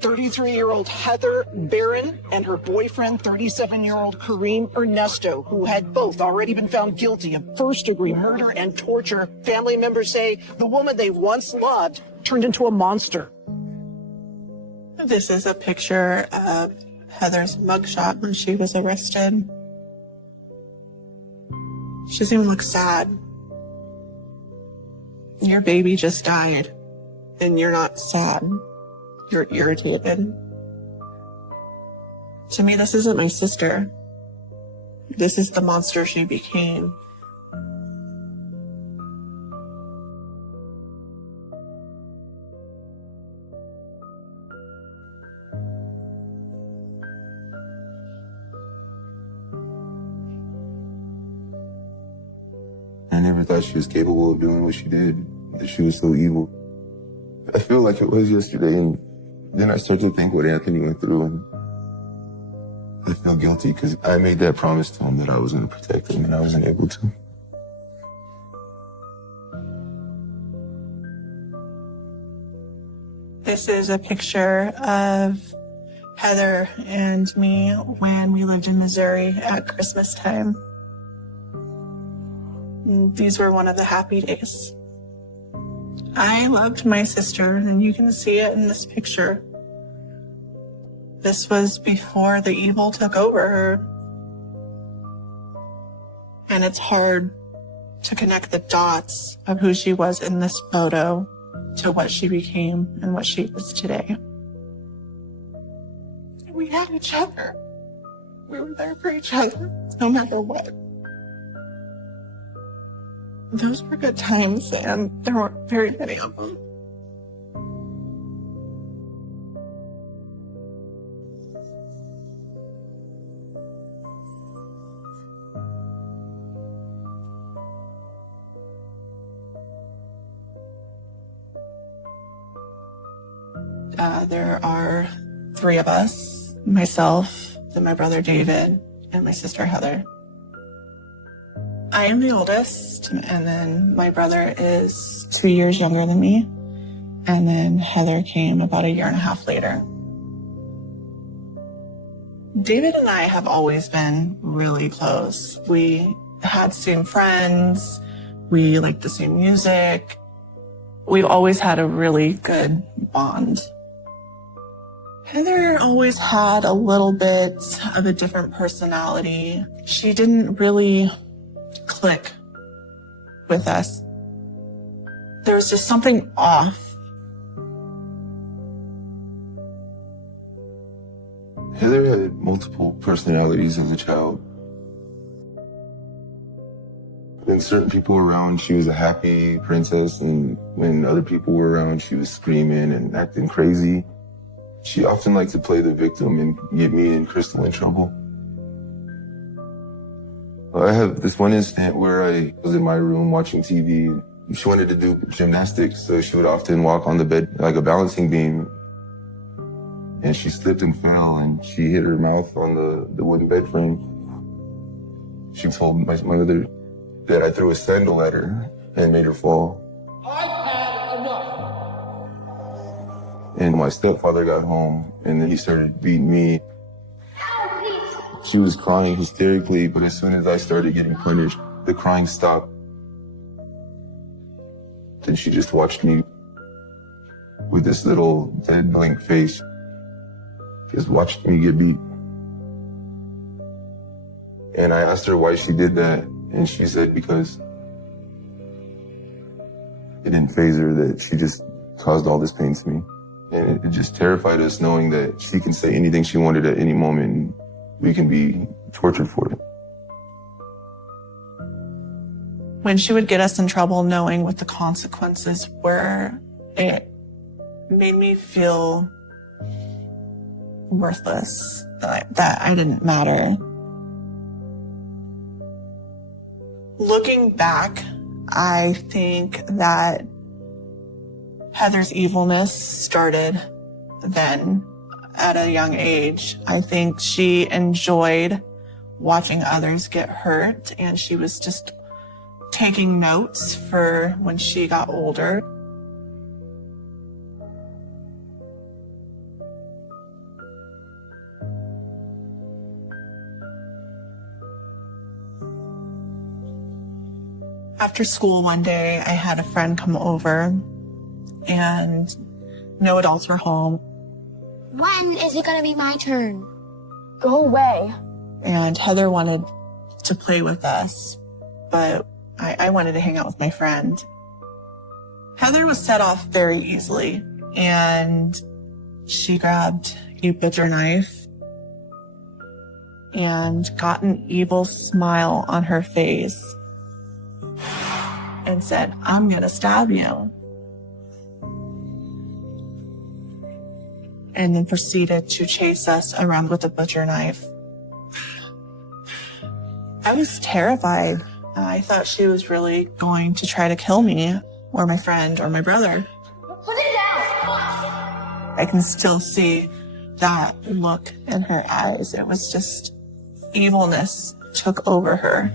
"33-year-old Heather Barron and her boyfriend, 37-year-old Kareem Ernesto, who had both already been found guilty of first-degree murder and torture. Family members say the woman they once loved turned into a monster." This is a picture of Heather's mugshot when she was arrested. She doesn't even look sad. Your baby just died, and you're not sad. You're irritated. To me, this isn't my sister. This is the monster she became. I never thought she was capable of doing what she did, that she was so evil. I feel like it was yesterday, and then I start to think what Anthony went through, and I feel guilty because I made that promise to him that I was going to protect him, and I wasn't able to. This is a picture of Heather and me when we lived in Missouri at Christmas time. These were one of the happy days. I loved my sister, and you can see it in this picture. This was before the evil took over her. And it's hard to connect the dots of who she was in this photo to what she became and what she is today. We had each other. We were there for each other, no matter what. Those were good times, and there weren't very many of them. There are 3 of us, myself, then my brother David, and my sister Heather. I am the oldest, and then my brother is 2 years younger than me, and then Heather came about 1.5 years later. David and I have always been really close. We had same friends, we liked the same music. We've always had a really good bond. Heather always had a little bit of a different personality. She didn't really click with us. There was just something off. Heather had multiple personalities as a child. When certain people were around, she was a happy princess, and when other people were around, she was screaming and acting crazy. She often liked to play the victim and get me and Crystal in trouble. I have this one instant where I was in my room watching TV. She wanted to do gymnastics, so she would often walk on the bed like a balancing beam. And she slipped and fell, and she hit her mouth on the wooden bed frame. She told my mother that I threw a sandal at her and made her fall. And my stepfather got home, and then he started beating me. She was crying hysterically, but as soon as I started getting punished, the crying stopped. Then she just watched me with this little dead blank face, just watched me get beat. And I asked her why she did that, and she said because it didn't faze her that she just caused all this pain to me. And it just terrified us knowing that she can say anything she wanted at any moment, and we can be tortured for it. When she would get us in trouble, knowing what the consequences were, it made me feel worthless, that I didn't matter. Looking back, I think that Heather's evilness started then at a young age. I think she enjoyed watching others get hurt, and she was just taking notes for when she got older. After school one day, I had a friend come over and no adults were home. When is it gonna be my turn? Go away. And Heather wanted to play with us, but I wanted to hang out with my friend. Heather was set off very easily, and she grabbed a butcher knife and got an evil smile on her face and said, "I'm gonna stab you." And then proceeded to chase us around with a butcher knife. I was terrified. I thought she was really going to try to kill me or my friend or my brother. Put it down! I can still see that look in her eyes. It was just evilness took over her.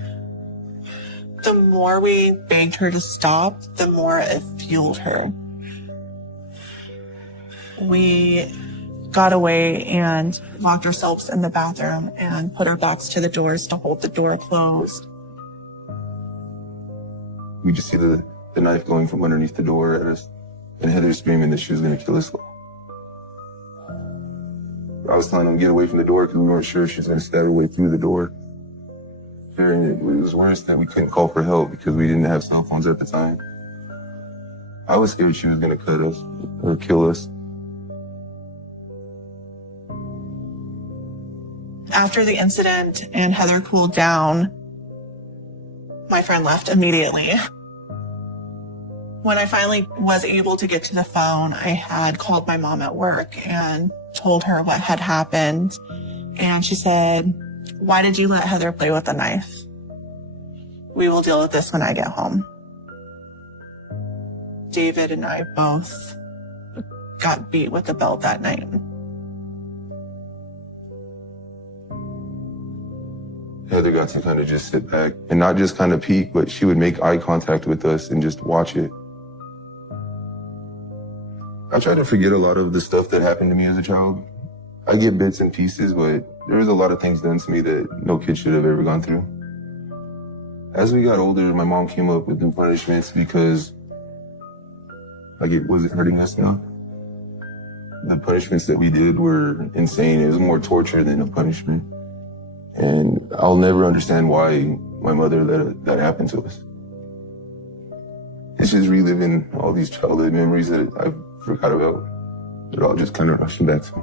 The more we begged her to stop, the more it fueled her. We got away and locked ourselves in the bathroom and put our backs to the doors to hold the door closed. We just see the knife going from underneath the door at us, and Heather screaming that she was going to kill us all. I was telling them to get away from the door because we weren't sure she was going to stab her way through the door. And it was worse that we couldn't call for help because we didn't have cell phones at the time. I was scared she was going to cut us or kill us. After the incident and Heather cooled down, my friend left immediately. When I finally was able to get to the phone, I had called my mom at work and told her what had happened. And she said, "Why did you let Heather play with the knife? We will deal with this when I get home." David and I both got beat with the belt that night. Heather got to kind of just sit back and not just kind of peek, but she would make eye contact with us and just watch it. I try to forget a lot of the stuff that happened to me as a child. I get bits and pieces, but there was a lot of things done to me that no kid should have ever gone through. As we got older, my mom came up with new punishments because it wasn't hurting us enough. The punishments that we did were insane. It was more torture than a punishment. And I'll never understand why my mother let that happen to us. It's just reliving all these childhood memories that I forgot about. They're all just kind of rushing back to me.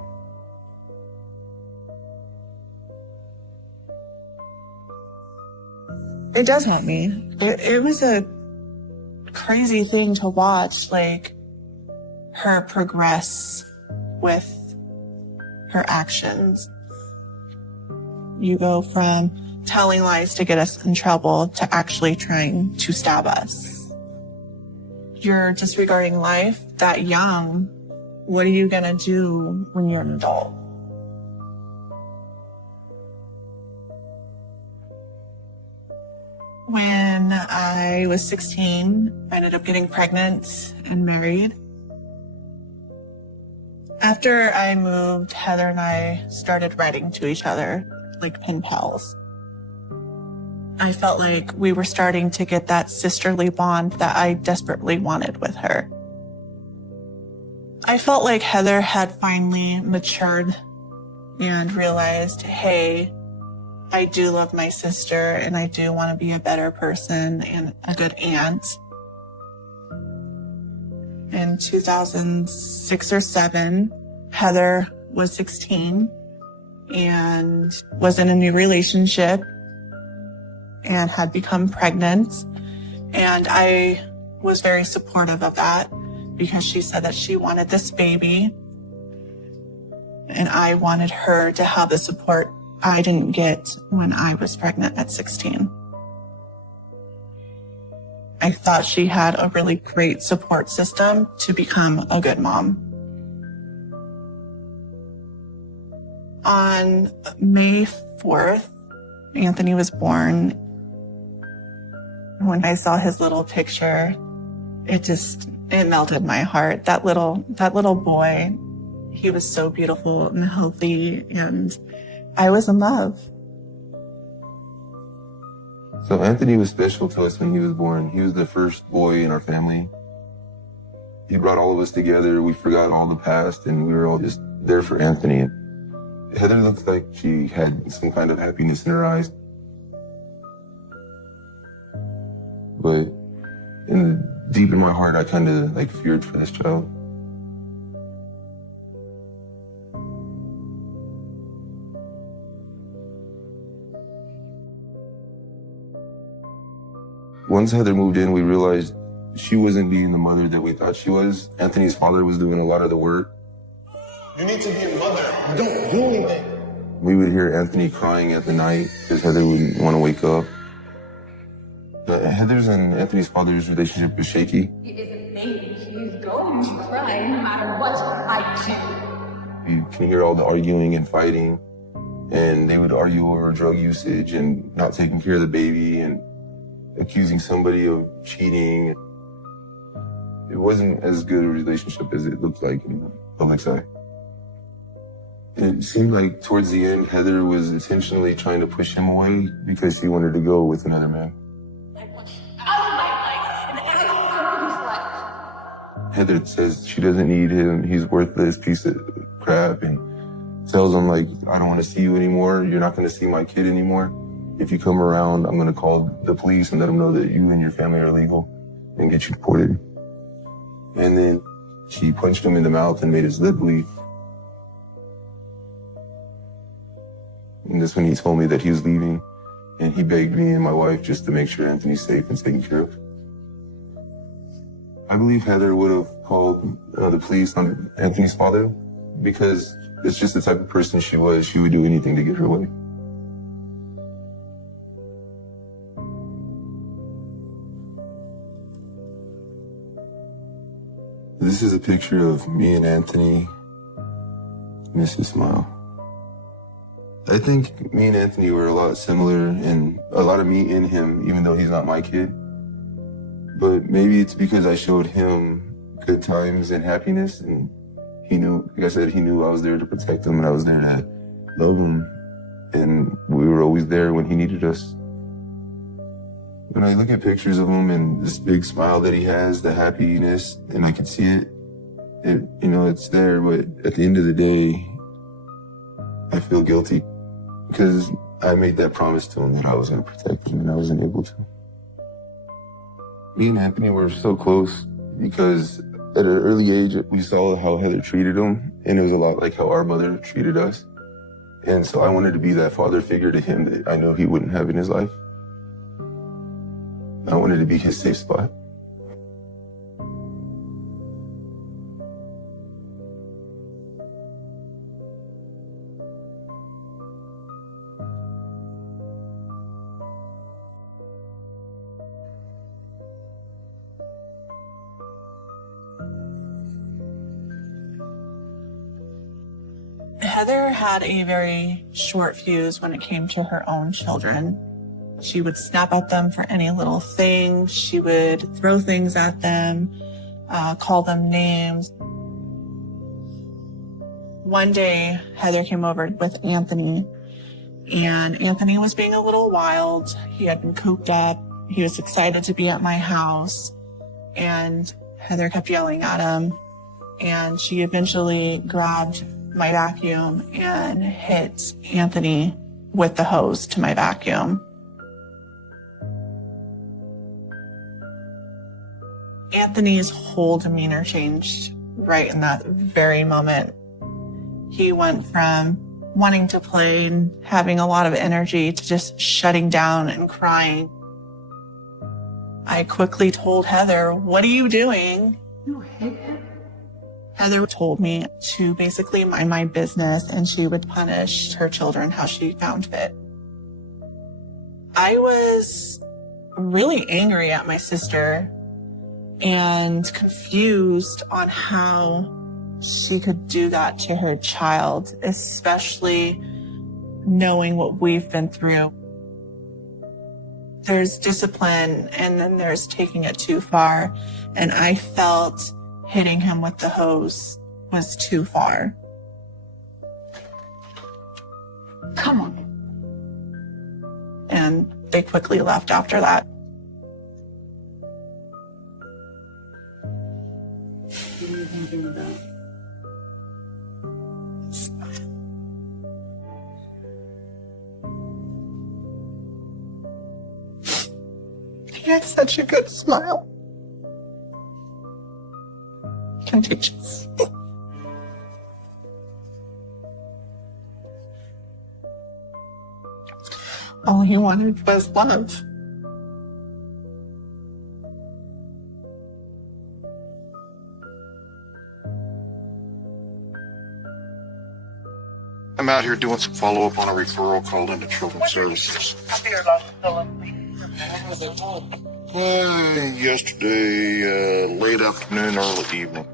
It does haunt me. It was a crazy thing to watch, her progress with her actions. You go from telling lies to get us in trouble to actually trying to stab us. You're disregarding life that young. What are you gonna do when you're an adult? When I was 16, I ended up getting pregnant and married. After I moved, Heather and I started writing to each other like pen pals. I felt like we were starting to get that sisterly bond that I desperately wanted with her. I felt like Heather had finally matured and realized, hey, I do love my sister and I do want to be a better person and a good aunt. In 2006 or 7, Heather was 16 and was in a new relationship and had become pregnant. And I was very supportive of that because she said that she wanted this baby. And I wanted her to have the support I didn't get when I was pregnant at 16. I thought she had a really great support system to become a good mom. On May 4th, Anthony was born. When I saw his little picture, it melted my heart. That little boy, he was so beautiful and healthy, and I was in love. So Anthony was special to us when he was born. He was the first boy in our family. He brought all of us together. We forgot all the past, and we were all just there for Anthony. Heather looked like she had some kind of happiness in her eyes. But deep in my heart, I kind of feared for this child. Once Heather moved in, we realized she wasn't being the mother that we thought she was. Anthony's father was doing a lot of the work. You need to be a mother. You don't do anything. We would hear Anthony crying at the night because Heather wouldn't want to wake up. Heather's and Anthony's father's relationship was shaky. He isn't me. He's going to cry no matter what I do. You can hear all the arguing and fighting, and they would argue over drug usage and not taking care of the baby and accusing somebody of cheating. It wasn't as good a relationship as it looked like in the public's eye. It seemed like towards the end, Heather was intentionally trying to push him away because she wanted to go with another man. I want you out of my life and out of his life. Heather says she doesn't need him. He's worthless piece of crap, and tells him, I don't want to see you anymore. You're not going to see my kid anymore. If you come around, I'm going to call the police and let them know that you and your family are illegal and get you deported. And then she punched him in the mouth and made his lip bleed. And that's when he told me that he was leaving, and he begged me and my wife just to make sure Anthony's safe and taken care of. I believe Heather would have called the police on Anthony's father because it's just the type of person she was. She would do anything to get her way. This is a picture of me and Anthony. Miss his smile. I think me and Anthony were a lot similar, and a lot of me in him, even though he's not my kid. But maybe it's because I showed him good times and happiness, and he knew, like I said, he knew I was there to protect him and I was there to love him, and we were always there when he needed us. When I look at pictures of him and this big smile that he has, the happiness, and I can see it, it's there, but at the end of the day, I feel guilty because I made that promise to him that I was going to protect him and I wasn't able to. Me and Anthony were so close because at an early age, we saw how Heather treated him, and it was a lot like how our mother treated us. And so I wanted to be that father figure to him that I know he wouldn't have in his life. I wanted to be his safe spot. Heather had a very short fuse when it came to her own children. She would snap at them for any little thing. She would throw things at them, call them names. One day, Heather came over with Anthony, and Anthony was being a little wild. He had been cooped up. He was excited to be at my house, and Heather kept yelling at him, and she eventually grabbed my vacuum and hit Anthony with the hose to my vacuum. Anthony's whole demeanor changed right in that very moment. He went from wanting to play and having a lot of energy to just shutting down and crying. I quickly told Heather, "What are you doing?" You hit him? Heather told me to basically mind my business and she would punish her children how she found fit. I was really angry at my sister and confused on how she could do that to her child, especially knowing what we've been through. There's discipline and then there's taking it too far. And I felt hitting him with the hose was too far. Come on. And they quickly left after that. What are you thinking about? He had such a good smile. Contagious. All he wanted was love. I'm out here doing some follow-up on a referral called into Children's Services. Yesterday, late afternoon, early evening.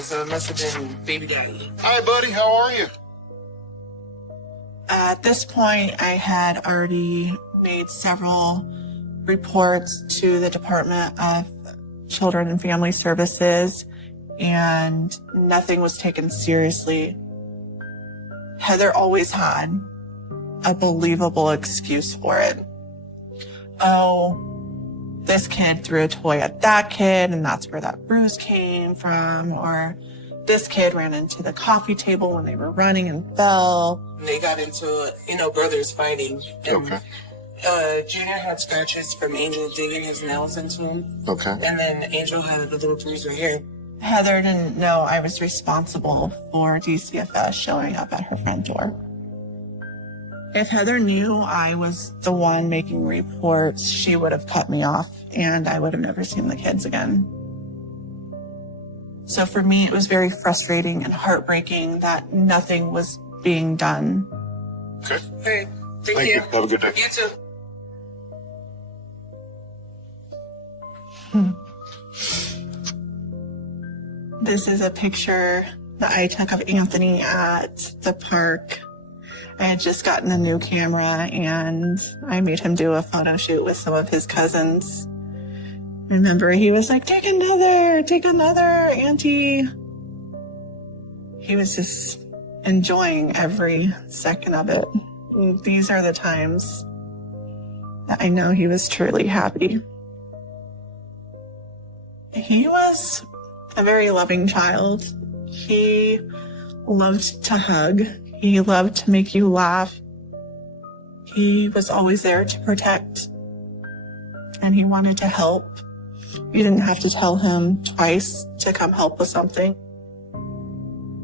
So it must have been baby daddy. Hi, buddy. How are you? At this point, I had already made several reports to the Department of Children and Family Services, and nothing was taken seriously. Heather always had a believable excuse for it. Oh, this kid threw a toy at that kid, and that's where that bruise came from. Or this kid ran into the coffee table when they were running and fell. They got into, brothers fighting. And, Okay. Junior had scratches from Angel digging his nails into him. Okay. And then Angel had a little bruise right here. Heather didn't know I was responsible for DCFS showing up at her front door. If Heather knew I was the one making reports, she would have cut me off and I would have never seen the kids again. So for me, it was very frustrating and heartbreaking that nothing was being done. Okay. Hey, thank Thank you. you. Have a good day. You too. This is a picture that I took of Anthony at the park. I had just gotten a new camera and I made him do a photo shoot with some of his cousins. Remember, he was like, take another, Auntie. He was just enjoying every second of it. These are the times that I know he was truly happy. He was a very loving child. He loved to hug. He loved to make you laugh. He was always there to protect. And he wanted to help. You didn't have to tell him twice to come help with something.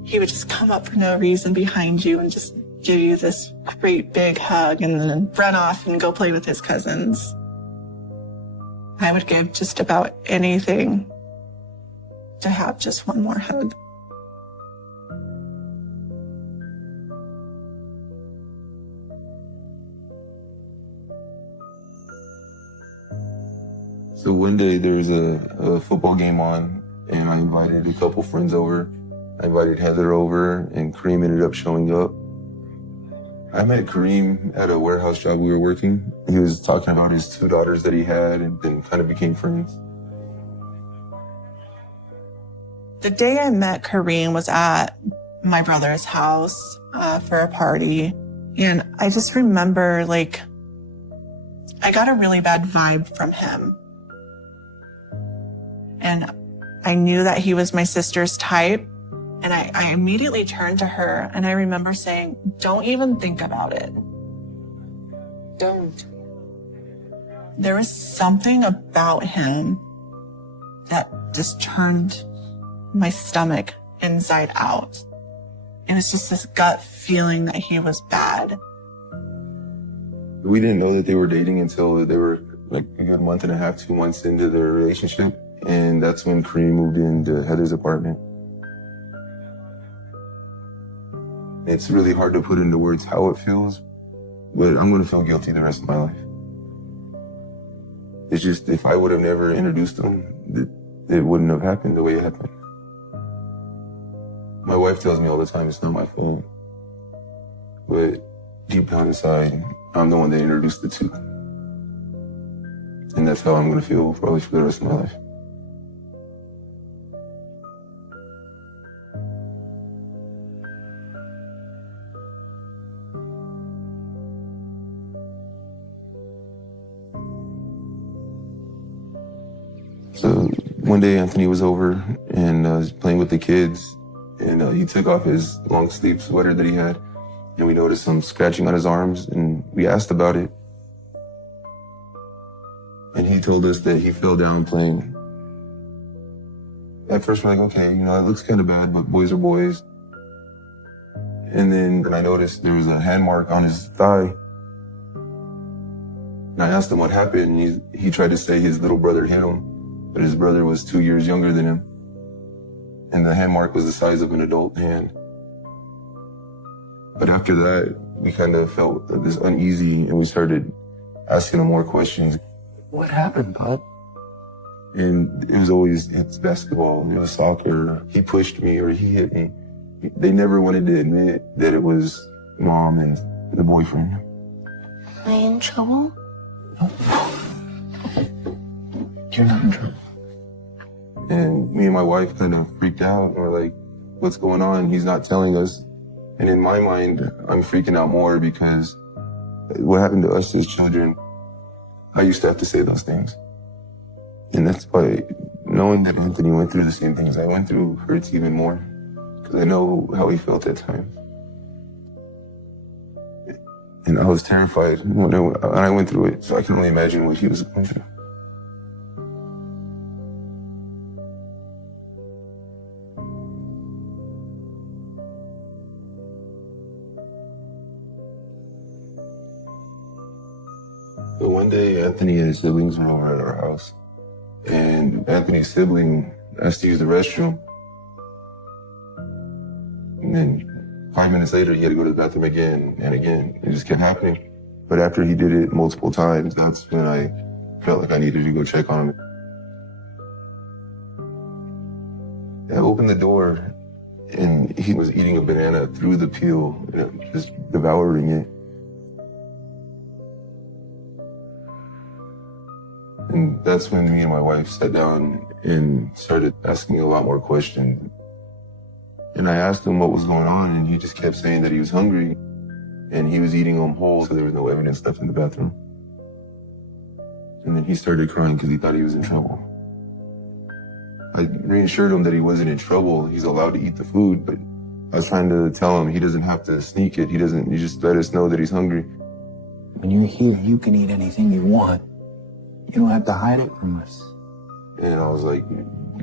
He would just come up for no reason behind you and just give you this great big hug and then run off and go play with his cousins. I would give just about anything to have just one more hug. So one day there's a football game on, and I invited a couple friends over. I invited Heather over, and Kareem ended up showing up. I met Kareem at a warehouse job we were working. He was talking about his 2 daughters that he had, and then kind of became friends. The day I met Kareem was at my brother's house for a party. And I just remember, I got a really bad vibe from him. And I knew that he was my sister's type. And I immediately turned to her and I remember saying, don't even think about it. Don't. There was something about him that just turned my stomach inside out. It was just this gut feeling that he was bad. We didn't know that they were dating until they were like a good month and a half, 2 months into their relationship. And that's when Kareem moved into Heather's apartment. It's really hard to put into words how it feels, but I'm going to feel guilty the rest of my life. It's just, if I would have never introduced him, it wouldn't have happened the way it happened. My wife tells me all the time it's not my fault. But deep down inside, I'm the one that introduced the two. And that's how I'm going to feel probably for the rest of my life. So one day Anthony was over and was playing with the kids, and he took off his long sleeve sweater that he had, and we noticed some scratching on his arms, and we asked about it. And he told us that he fell down playing. At first we're like, okay, it looks kind of bad, but boys are boys. And then I noticed there was a hand mark on his thigh. And I asked him what happened, and he tried to say his little brother hit him. But his brother was 2 years younger than him. And the hand mark was the size of an adult hand. But after that, we kind of felt this uneasy, and we started asking him more questions. What happened, Pop? And it was always, it's basketball, it was soccer. He pushed me or he hit me. They never wanted to admit that it was Mom and the boyfriend. Am I in trouble? You're not in trouble. And me and my wife kind of freaked out. We're like, what's going on? He's not telling us. And in my mind, I'm freaking out more because what happened to us as children, I used to have to say those things. And that's why knowing that Anthony went through the same things I went through hurts even more, because I know how he felt at times. And I was terrified when I went through it, so I can only imagine what he was going through. But one day, Anthony and his siblings were over at our house, and Anthony's sibling asked to use the restroom. And then 5 minutes later, he had to go to the bathroom again and again. It just kept happening. But after he did it multiple times, that's when I felt like I needed to go check on him. I opened the door, and he was eating a banana through the peel, just devouring it. And that's when me and my wife sat down and started asking a lot more questions. And I asked him what was going on, and he just kept saying that he was hungry, and he was eating them whole, so there was no evidence left in the bathroom. And then he started crying because he thought he was in trouble. I reassured him that he wasn't in trouble. He's allowed to eat the food, but I was trying to tell him he doesn't have to sneak it. He just let us know that he's hungry. When you're here, you can eat anything you want. You don't have to hide it from us. And I was like,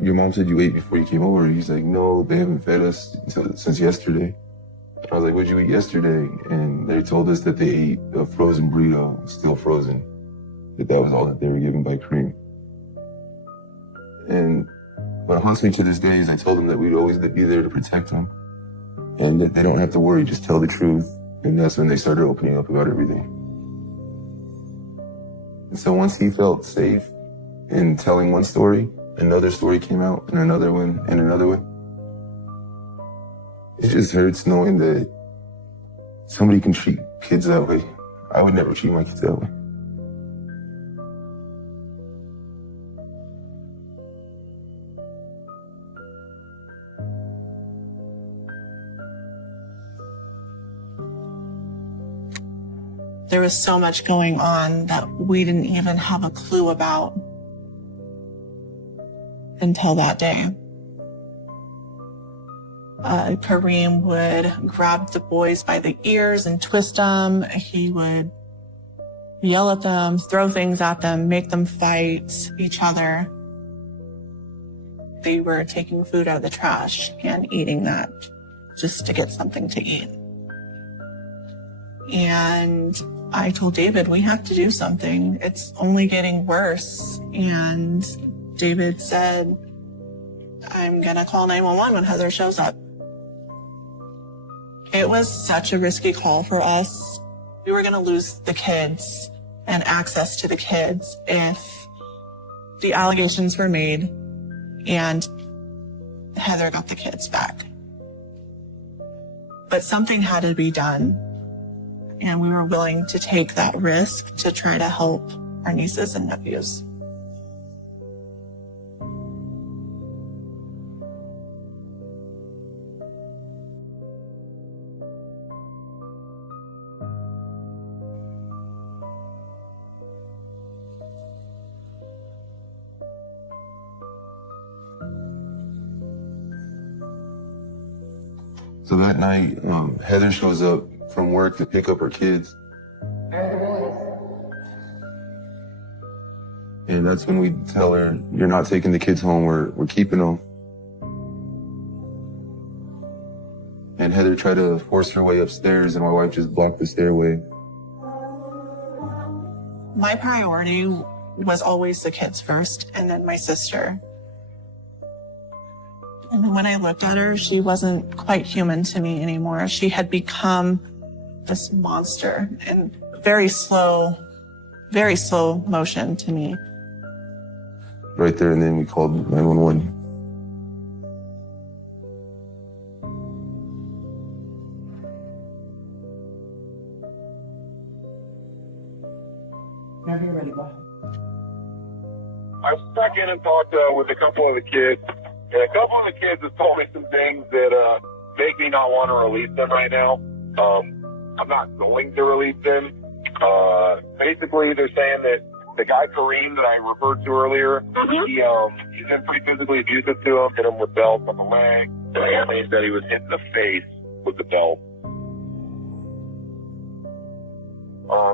your mom said you ate before you came over. He's like, no, they haven't fed us since yesterday. I was like, what'd you eat yesterday? And they told us that they ate a frozen burrito, still frozen. That was all that they were given by Kareem. And what haunts me to this day is I told them that we'd always be there to protect them. And that they don't have to worry, just tell the truth. And that's when they started opening up about everything. And so once he felt safe in telling one story, another story came out, and another one, and another one. It just hurts knowing that somebody can treat kids that way. I would never treat my kids that way. There was so much going on that we didn't even have a clue about until that day. Kareem would grab the boys by the ears and twist them. He would yell at them, throw things at them, make them fight each other. They were taking food out of the trash and eating that just to get something to eat. And I told David, we have to do something. It's only getting worse. And David said, I'm gonna call 911 when Heather shows up. It was such a risky call for us. We were gonna lose the kids and access to the kids if the allegations were made and Heather got the kids back. But something had to be done, and we were willing to take that risk to try to help our nieces and nephews. So that night, Heather shows up from work to pick up her kids. And that's when we tell her, you're not taking the kids home, we're keeping them. And Heather tried to force her way upstairs, and my wife just blocked the stairway. My priority was always the kids first, and then my sister. And when I looked at her, she wasn't quite human to me anymore. She had become this monster in very slow motion to me. Right there, and then we called 911. I stuck in and talked with a couple of the kids, and a couple of the kids have told me some things that make me not want to release them right now. I'm not going to release them. Basically, they're saying that the guy Kareem that I referred to earlier, he's been pretty physically abusive to him, hit him with belts on the leg. He claims that he was hit in the face with the belt.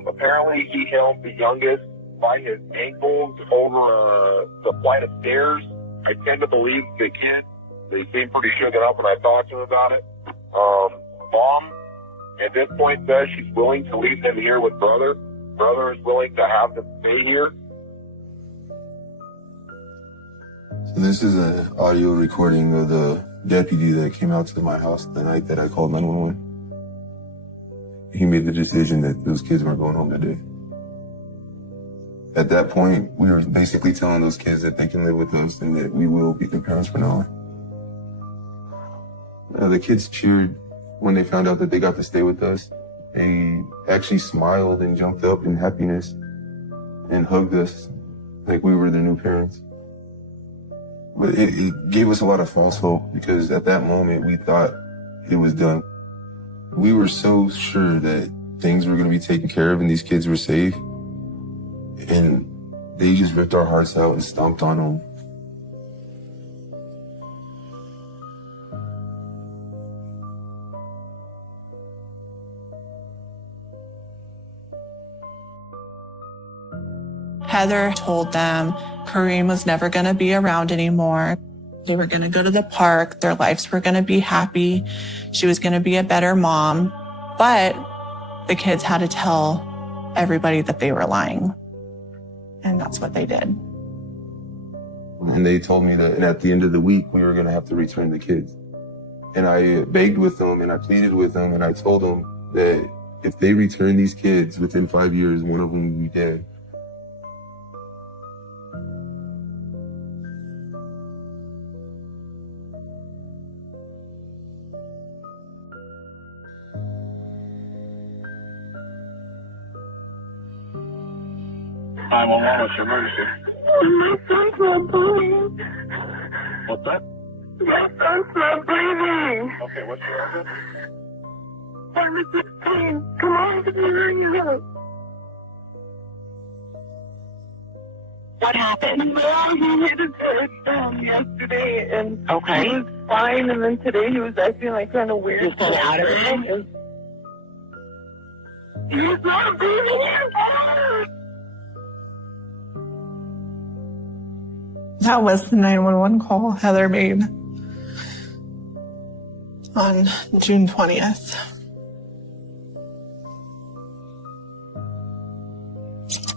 Apparently, he held the youngest by his ankles over the flight of stairs. I tend to believe the kids, they seem pretty shaken up when I talked to them about it. Mom, at this point, says she's willing to leave them here with brother. Brother is willing to have them stay here. So this is an audio recording of the deputy that came out to my house the night that I called 911. He made the decision that those kids weren't going home that day. At that point, we were basically telling those kids that they can live with us and that we will be their parents from now on. The kids cheered when they found out that they got to stay with us. They actually smiled and jumped up in happiness and hugged us like we were their new parents. But it gave us a lot of false hope, because at that moment we thought it was done. We were so sure that things were going to be taken care of and these kids were safe. And they just ripped our hearts out and stomped on them. Heather told them Kareem was never going to be around anymore. They were going to go to the park. Their lives were going to be happy. She was going to be a better mom. But the kids had to tell everybody that they were lying. And that's what they did. And they told me that at the end of the week, we were going to have to return the kids. And I begged with them and I pleaded with them and I told them that if they return these kids within 5 years, one of them would be dead. What's your emergency? My son's not breathing. What's that? My son's not breathing. Okay, what's your address? I'm 16. Come on, to the What happened? Well, he hit his head yesterday, and Okay. he was fine, and then today he was acting like kind of weird. You pulled out of it? He's not breathing anymore. That was the 911 call Heather made on June 20th.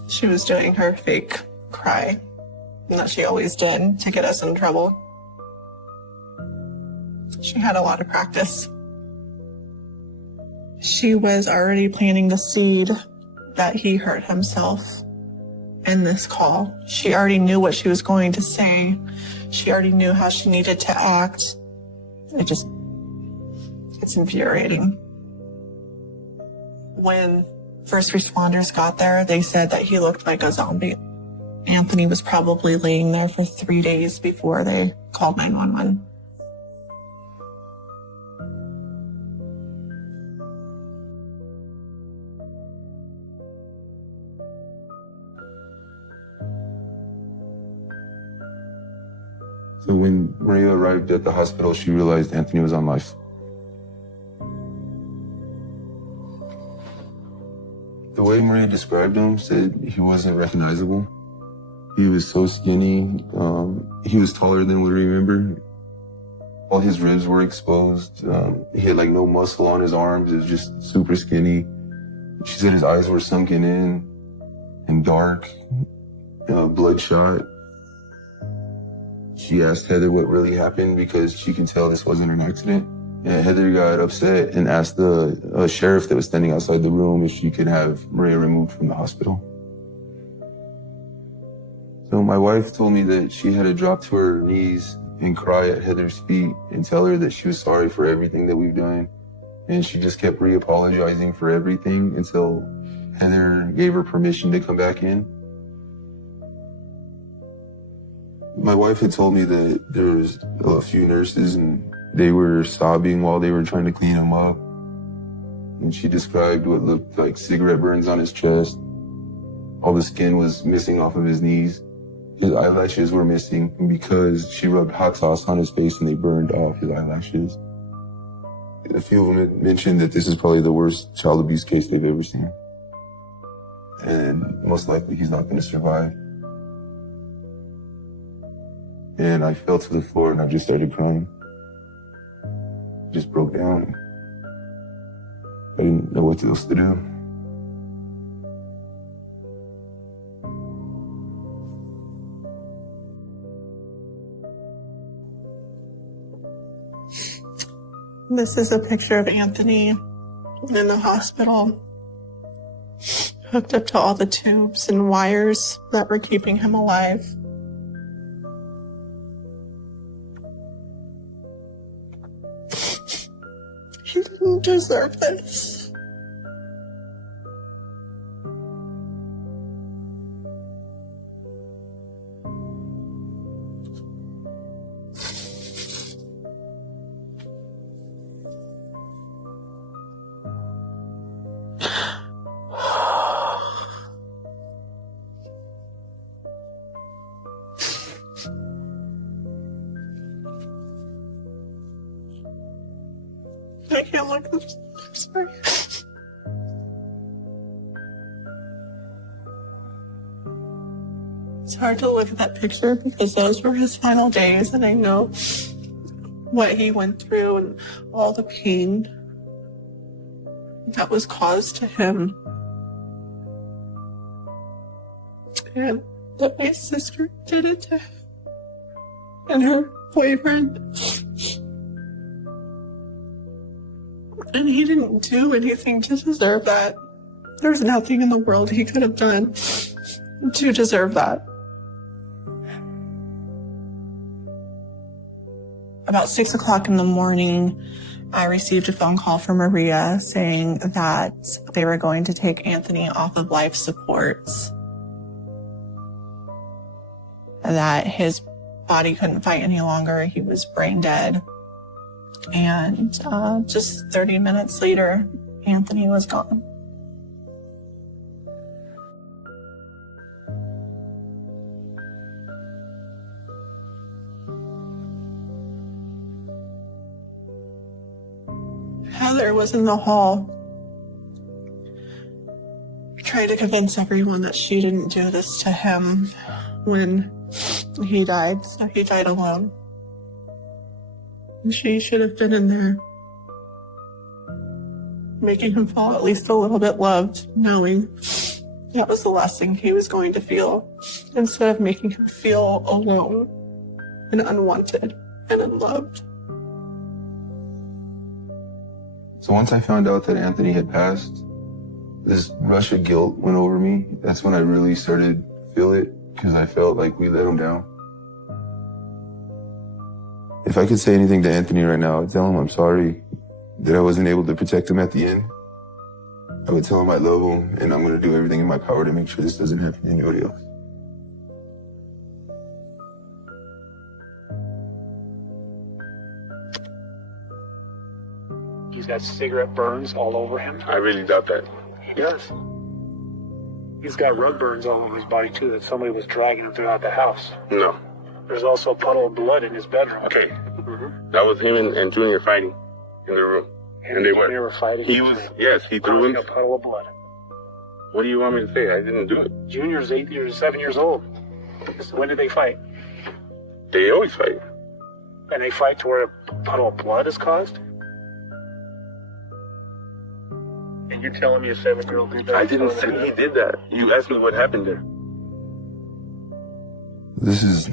She was doing her fake cry. and that she always did to get us in trouble. She had a lot of practice. She was already planting the seed that he hurt himself in this call. She already knew what she was going to say. She already knew how she needed to act. It's infuriating. When first responders got there, they said that he looked like a zombie. Anthony was probably laying there for 3 days before they called 911. So when Maria arrived at the hospital, she realized Anthony was on life. The way Maria described him said he wasn't recognizable. He was so skinny. He was taller than we remember. All his ribs were exposed. He had like no muscle on his arms. It was just super skinny. She said his eyes were sunken in and dark, bloodshot. She asked Heather what really happened because she could tell this wasn't an accident. And Heather got upset and asked the sheriff that was standing outside the room if she could have Maria removed from the hospital. So my wife told me that she had to drop to her knees and cry at Heather's feet and tell her that she was sorry for everything that we've done. And she just kept re-apologizing for everything until Heather gave her permission to come back in. My wife had told me that there was a few nurses and they were sobbing while they were trying to clean him up. And she described what looked like cigarette burns on his chest. All the skin was missing off of his knees. His eyelashes were missing because she rubbed hot sauce on his face and they burned off his eyelashes. A few of them had mentioned that this is probably the worst child abuse case they've ever seen. And most likely he's not going to survive. And I fell to the floor and I just started crying. Just broke down. I didn't know what else to do. This is a picture of Anthony in the hospital, hooked up to all the tubes and wires that were keeping him alive. He didn't deserve this. I can't look. I'm sorry. It's hard to look at that picture because those were his final days, and I know what he went through and all the pain that was caused to him. And that my sister did it to him and her boyfriend. And he didn't do anything to deserve that. There's nothing in the world he could have done to deserve that. About 6 o'clock in the morning, I received a phone call from Maria saying that they were going to take Anthony off of life supports. That his body couldn't fight any longer. He was brain dead. And just 30 minutes later, Anthony was gone. Heather was in the hall trying to convince everyone that she didn't do this to him when he died, so he died alone. She should have been in there, making him feel at least a little bit loved, knowing That was the last thing he was going to feel, instead of making him feel alone and unwanted and unloved. So once I found out that Anthony had passed, this rush of guilt went over me. That's when I really started to feel it, because I felt like we let him down. If I could say anything to Anthony right now, I'd tell him I'm sorry that I wasn't able to protect him at the end. I would tell him I love him, and I'm going to do everything in my power to make sure this doesn't happen to anybody else. He's got cigarette burns all over him. I really doubt that. He does. He's got rug burns all over his body, too, that somebody was dragging him throughout the house. No. There's also a puddle of blood in his bedroom. Okay. That was him and Junior fighting in the room. And they were. They were fighting. He was, yes, he threw him. A puddle of blood. What do you want me to say? I didn't do it. Junior's 7 years old. So when did they fight? They always fight. And they fight to where a puddle of blood is caused? And you're telling me a 7-year-old did that? I didn't say he did that. You asked me what happened there. This is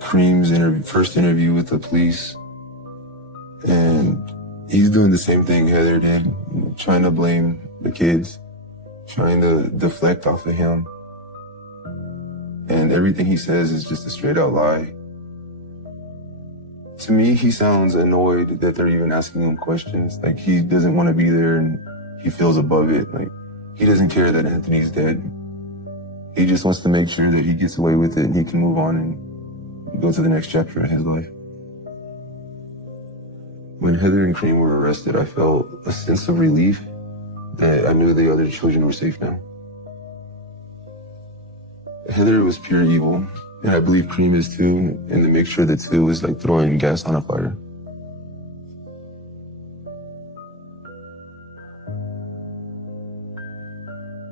Cream's first interview with the police. And he's doing the same thing Heather did, trying to blame the kids, trying to deflect off of him. And everything he says is just a straight out lie. To me, he sounds annoyed that they're even asking him questions. Like, he doesn't want to be there and he feels above it. Like, he doesn't care that Anthony's dead. He just wants to make sure that he gets away with it and he can move on and go to the next chapter of his life. When Heather and Cream were arrested, I felt a sense of relief that I knew the other children were safe now. Heather was pure evil, and I believe Cream is too, and the mixture of the two is like throwing gas on a fire.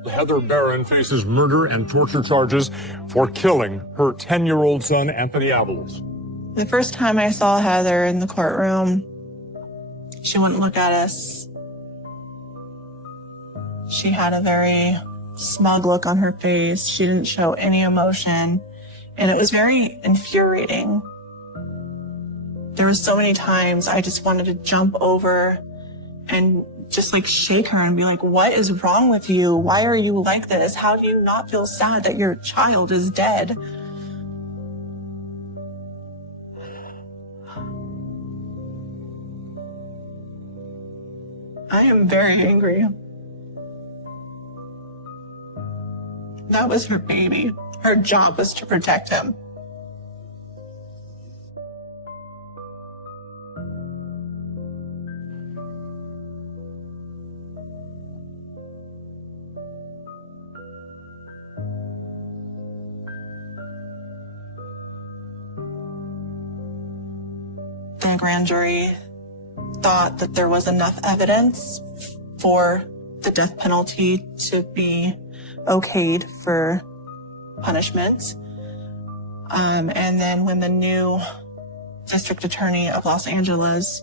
Heather Barron faces murder and torture charges for killing her 10-year-old son, Anthony Avalos. The first time I saw Heather in the courtroom, she wouldn't look at us. She had a very smug look on her face. She didn't show any emotion, and it was very infuriating. There was so many times I just wanted to jump over and just like shake her and be like, what is wrong with you? Why are you like this? How do you not feel sad that your child is dead? I am very angry. That was her baby. Her job was to protect him. The grand jury thought that there was enough evidence for the death penalty to be okayed for punishment. And then when the new district attorney of Los Angeles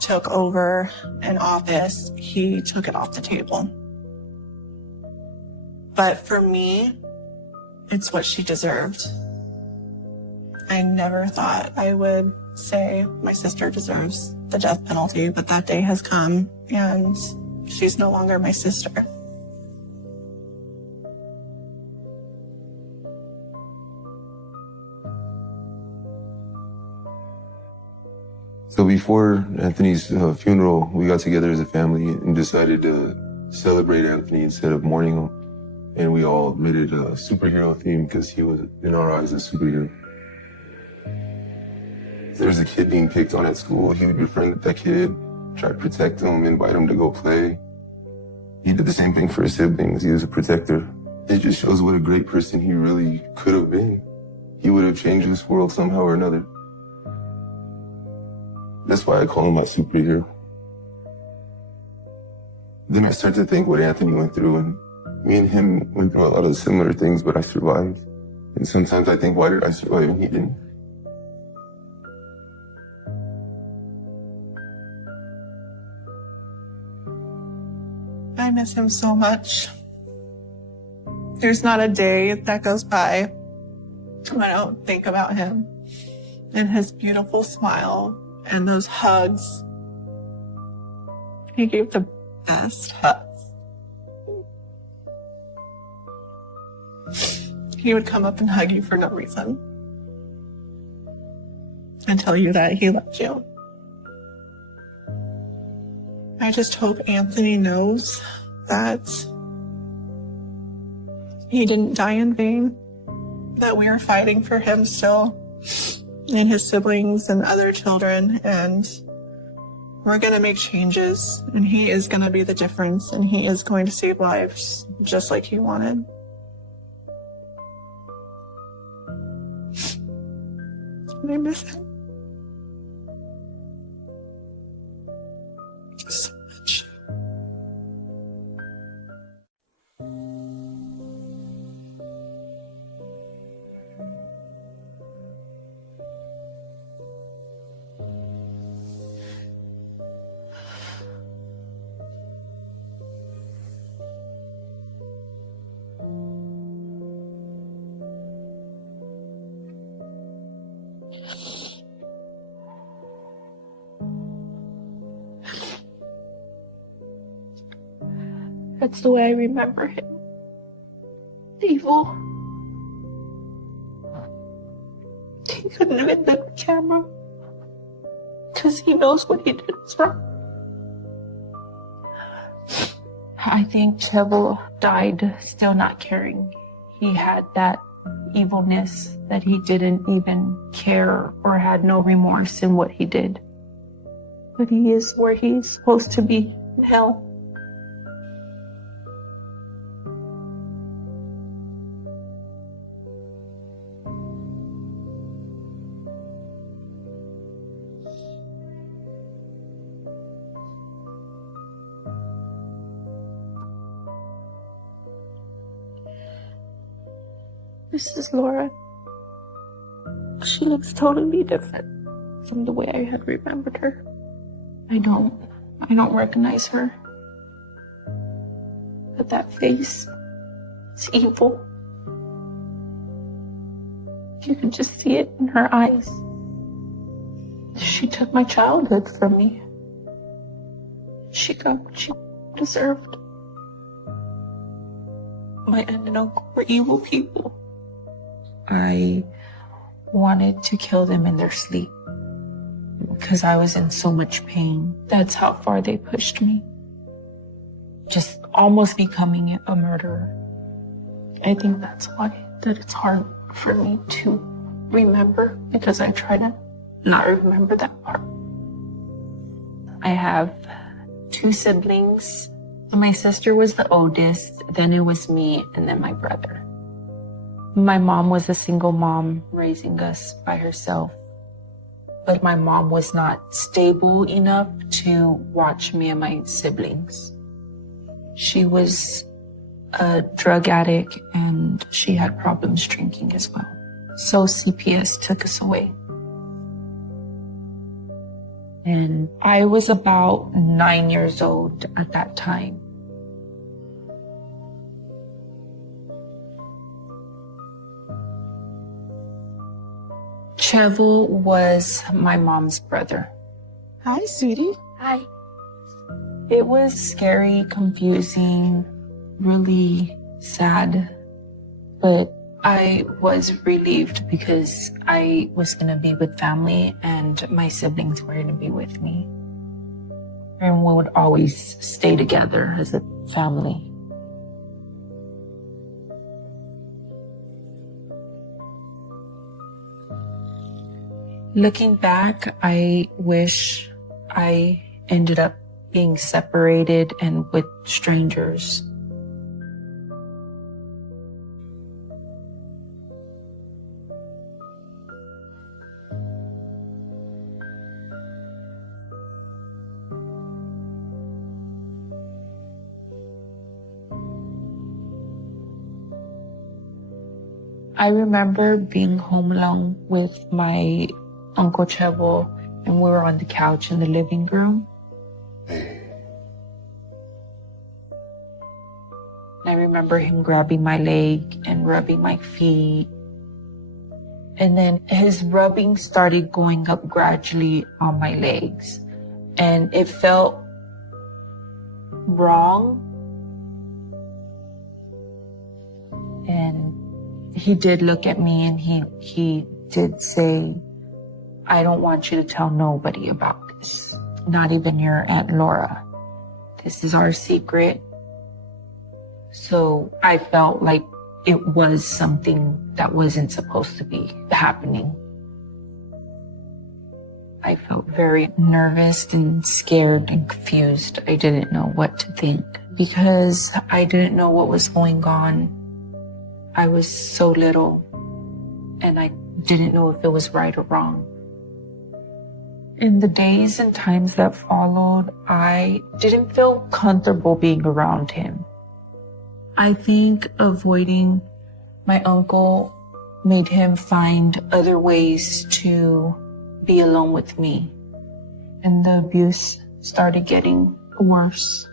took over in office, he took it off the table. But for me, it's what she deserved. I never thought I would say my sister deserves the death penalty, but that day has come and she's no longer my sister. So before Anthony's funeral, we got together as a family and decided to celebrate Anthony instead of mourning him. And we all made it a superhero theme because he was, in our eyes, a superhero. If there was a kid being picked on at school, he would befriend that kid, try to protect him, invite him to go play. He did the same thing for his siblings. He was a protector. It just shows what a great person he really could have been. He would have changed this world somehow or another. That's why I call him my superhero. Then I start to think what Anthony went through, and me and him went through a lot of similar things, but I survived. And sometimes I think, why did I survive and he didn't? I miss him so much. There's not a day that goes by when I don't think about him and his beautiful smile and those hugs. He gave the best hugs. He would come up and hug you for no reason and tell you that he loved you. I just hope Anthony knows that he didn't die in vain, that we are fighting for him still and his siblings and other children, and we're going to make changes, and he is going to be the difference, and he is going to save lives just like he wanted. I miss him so much. That's the way I remember him. Evil. He couldn't have been the camera. Because he knows what he did is wrong. I think Chevel died still not caring. He had that evilness that he didn't even care or had no remorse in what he did. But he is where he's supposed to be, in hell. This is Laura. She looks totally different from the way I had remembered her. I don't recognize her. But that face, it's evil. You can just see it in her eyes. She took my childhood from me. She got what she deserved. My aunt and uncle were evil people. I wanted to kill them in their sleep because I was in so much pain. That's how far they pushed me. Just almost becoming a murderer. I think that's why that it's hard for me to remember, because I try to not remember that part. I have 2 siblings. My sister was the oldest, then it was me, and then my brother. My mom was a single mom raising us by herself, but my mom was not stable enough to watch me and my siblings. She was a drug addict and she had problems drinking as well. So CPS took us away. And I was about 9 years old at that time. Chevel was my mom's brother. Hi, sweetie. Hi. It was scary, confusing, really sad, but I was relieved because I was going to be with family and my siblings were going to be with me. And we would always stay together as a family. Looking back, I wish I ended up being separated and with strangers. I remember being home alone with my Uncle Chevel, and we were on the couch in the living room. I remember him grabbing my leg and rubbing my feet. And then his rubbing started going up gradually on my legs. And it felt wrong. And he did look at me and he did say, I don't want you to tell nobody about this. Not even your Aunt Laura. This is our secret. So I felt like it was something that wasn't supposed to be happening. I felt very nervous and scared and confused. I didn't know what to think because I didn't know what was going on. I was so little and I didn't know if it was right or wrong. In the days and times that followed, I didn't feel comfortable being around him. I think avoiding my uncle made him find other ways to be alone with me. And the abuse started getting worse.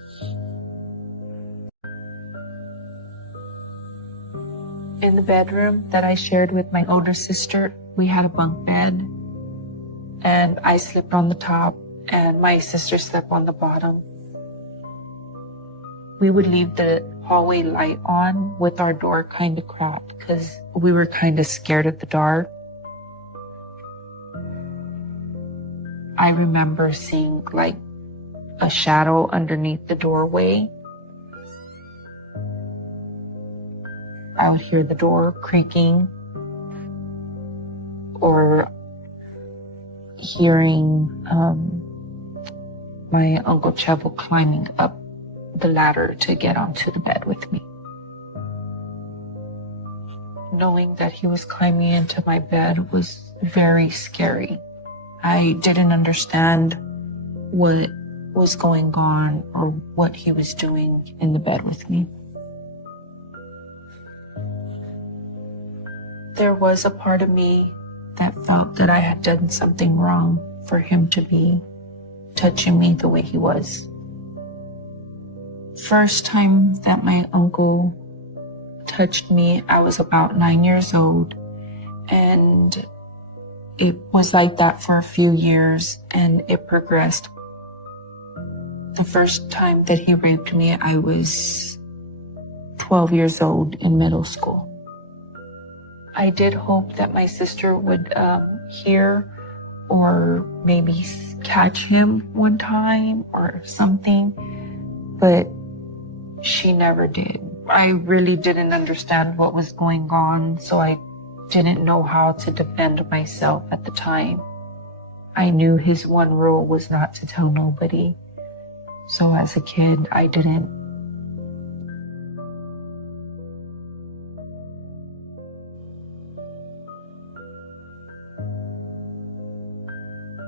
In the bedroom that I shared with my older sister, we had a bunk bed. And I slept on the top and my sister slept on the bottom. We would leave the hallway light on with our door kind of cracked because we were kind of scared of the dark. I remember seeing like a shadow underneath the doorway. I would hear the door creaking or hearing my Uncle Chevel climbing up the ladder to get onto the bed with me. Knowing that he was climbing into my bed was very scary. I didn't understand what was going on or what he was doing in the bed with me. There was a part of me that felt that I had done something wrong for him to be touching me the way he was. First time that my uncle touched me, I was about 9 years old, and it was like that for a few years, and it progressed. The first time that he raped me, I was 12 years old in middle school. I did hope that my sister would hear or maybe catch him one time or something, but she never did. I really didn't understand what was going on, so I didn't know how to defend myself at the time. I knew his one rule was not to tell nobody. So as a kid, I didn't.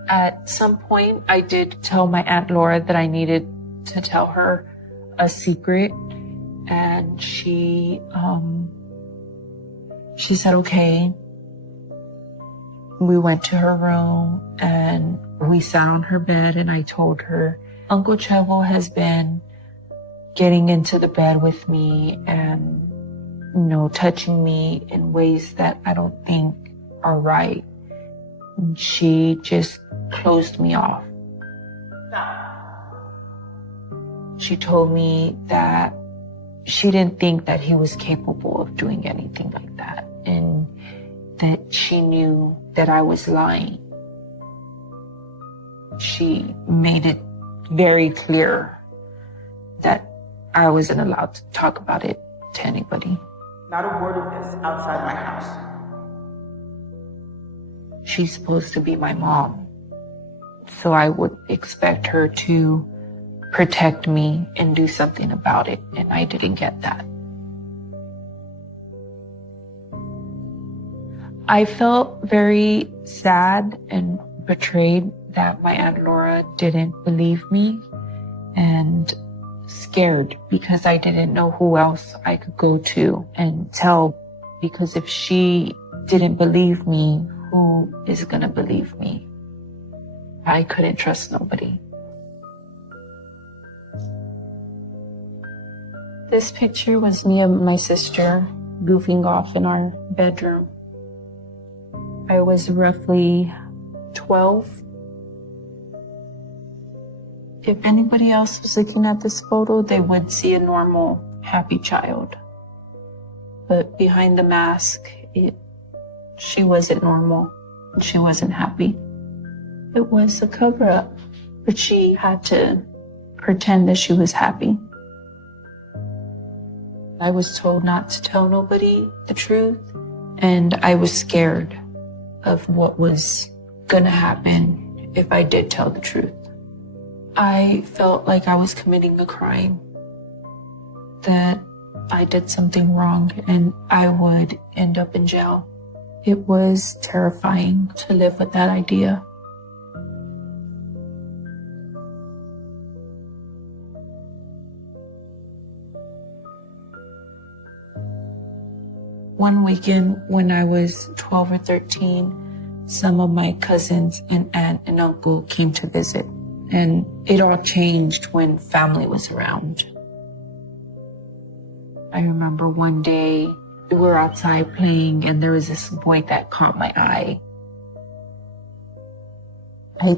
At some point, I did tell my Aunt Laura that I needed to tell her a secret, and she said, okay. We went to her room and we sat on her bed, and I told her, Uncle Chevel has been getting into the bed with me and, touching me in ways that I don't think are right. And she just closed me off. She told me that she didn't think that he was capable of doing anything like that, and that she knew that I was lying. She made it very clear that I wasn't allowed to talk about it to anybody. Not a word of this outside my house. She's supposed to be my mom, so I would expect her to protect me and do something about it, and I didn't get that. I felt very sad and betrayed that my Aunt Laura didn't believe me, and scared because I didn't know who else I could go to and tell, because if she didn't believe me, who is gonna believe me? I couldn't trust nobody. This picture was me and my sister goofing off in our bedroom. I was roughly 12. If anybody else was looking at this photo, they would see a normal, happy child. But behind the mask, she wasn't normal. She wasn't happy. It was a cover-up, but she had to pretend that she was happy. I was told not to tell nobody the truth, and I was scared of what was gonna happen if I did tell the truth. I felt like I was committing a crime, that I did something wrong and I would end up in jail. It was terrifying to live with that idea. One weekend when I was 12 or 13, some of my cousins and aunt and uncle came to visit, and it all changed when family was around. I remember one day we were outside playing and there was this boy that caught my eye. I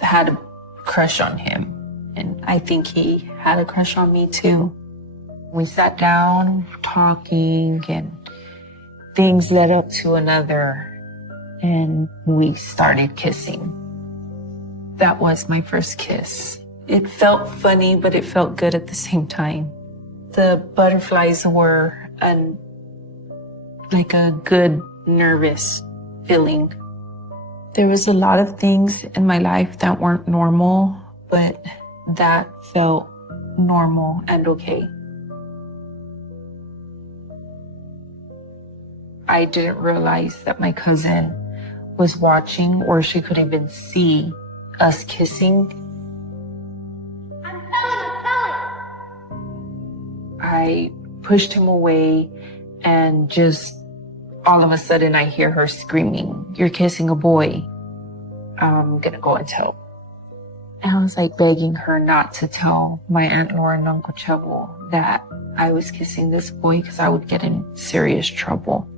had a crush on him, and I think he had a crush on me too. We sat down talking and things led up to another, and we started kissing. That was my first kiss. It felt funny, but it felt good at the same time. The butterflies were like a good, nervous feeling. There was a lot of things in my life that weren't normal, but that felt normal and okay. I didn't realize that my cousin was watching, or she could even see us kissing. I pushed him away, and just all of a sudden I hear her screaming, "You're kissing a boy. I'm gonna go and tell." And I was like begging her not to tell my Aunt Laura and Uncle Chevel that I was kissing this boy because I would get in serious trouble.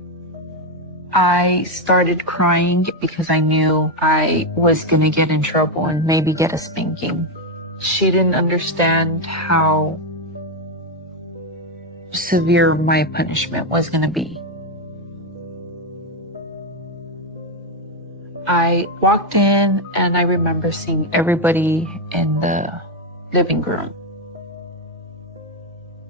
I started crying because I knew I was gonna get in trouble and maybe get a spanking. She didn't understand how severe my punishment was gonna be. I walked in and I remember seeing everybody in the living room.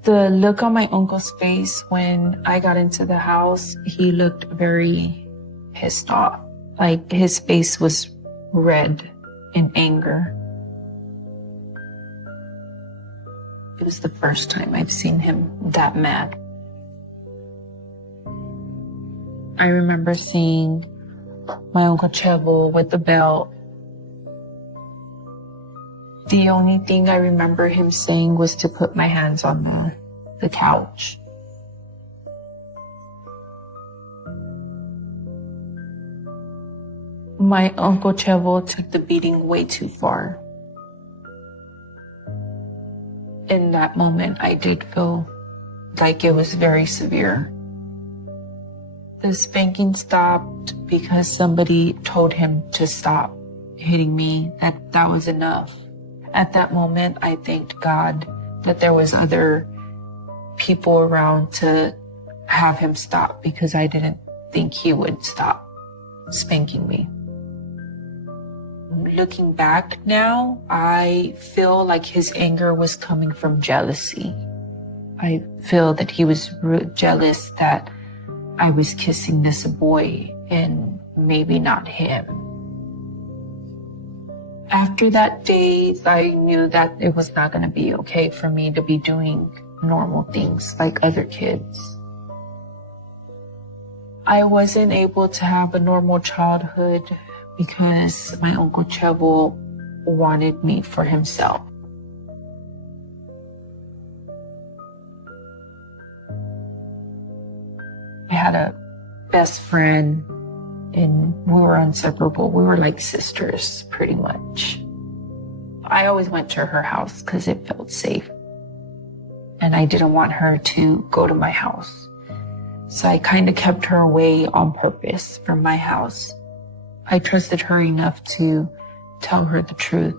The look on my uncle's face when I got into the house, he looked very pissed off. Like his face was red in anger. It was the first time I've seen him that mad. I remember seeing my Uncle Chevel with the belt. The only thing I remember him saying was to put my hands on the couch. My Uncle Chevel took the beating way too far. In that moment, I did feel like it was very severe. The spanking stopped because somebody told him to stop hitting me, that was enough. At that moment, I thanked God that there was other people around to have him stop, because I didn't think he would stop spanking me. Looking back now, I feel like his anger was coming from jealousy. I feel that he was jealous that I was kissing this boy and maybe not him. After that day, I knew that it was not going to be okay for me to be doing normal things like other kids. I wasn't able to have a normal childhood because my Uncle Chevel wanted me for himself. I had a best friend and we were inseparable. We were like sisters, pretty much. I always went to her house because it felt safe. and I didn't want her to go to my house. So I kind of kept her away on purpose from my house. I trusted her enough to tell her the truth.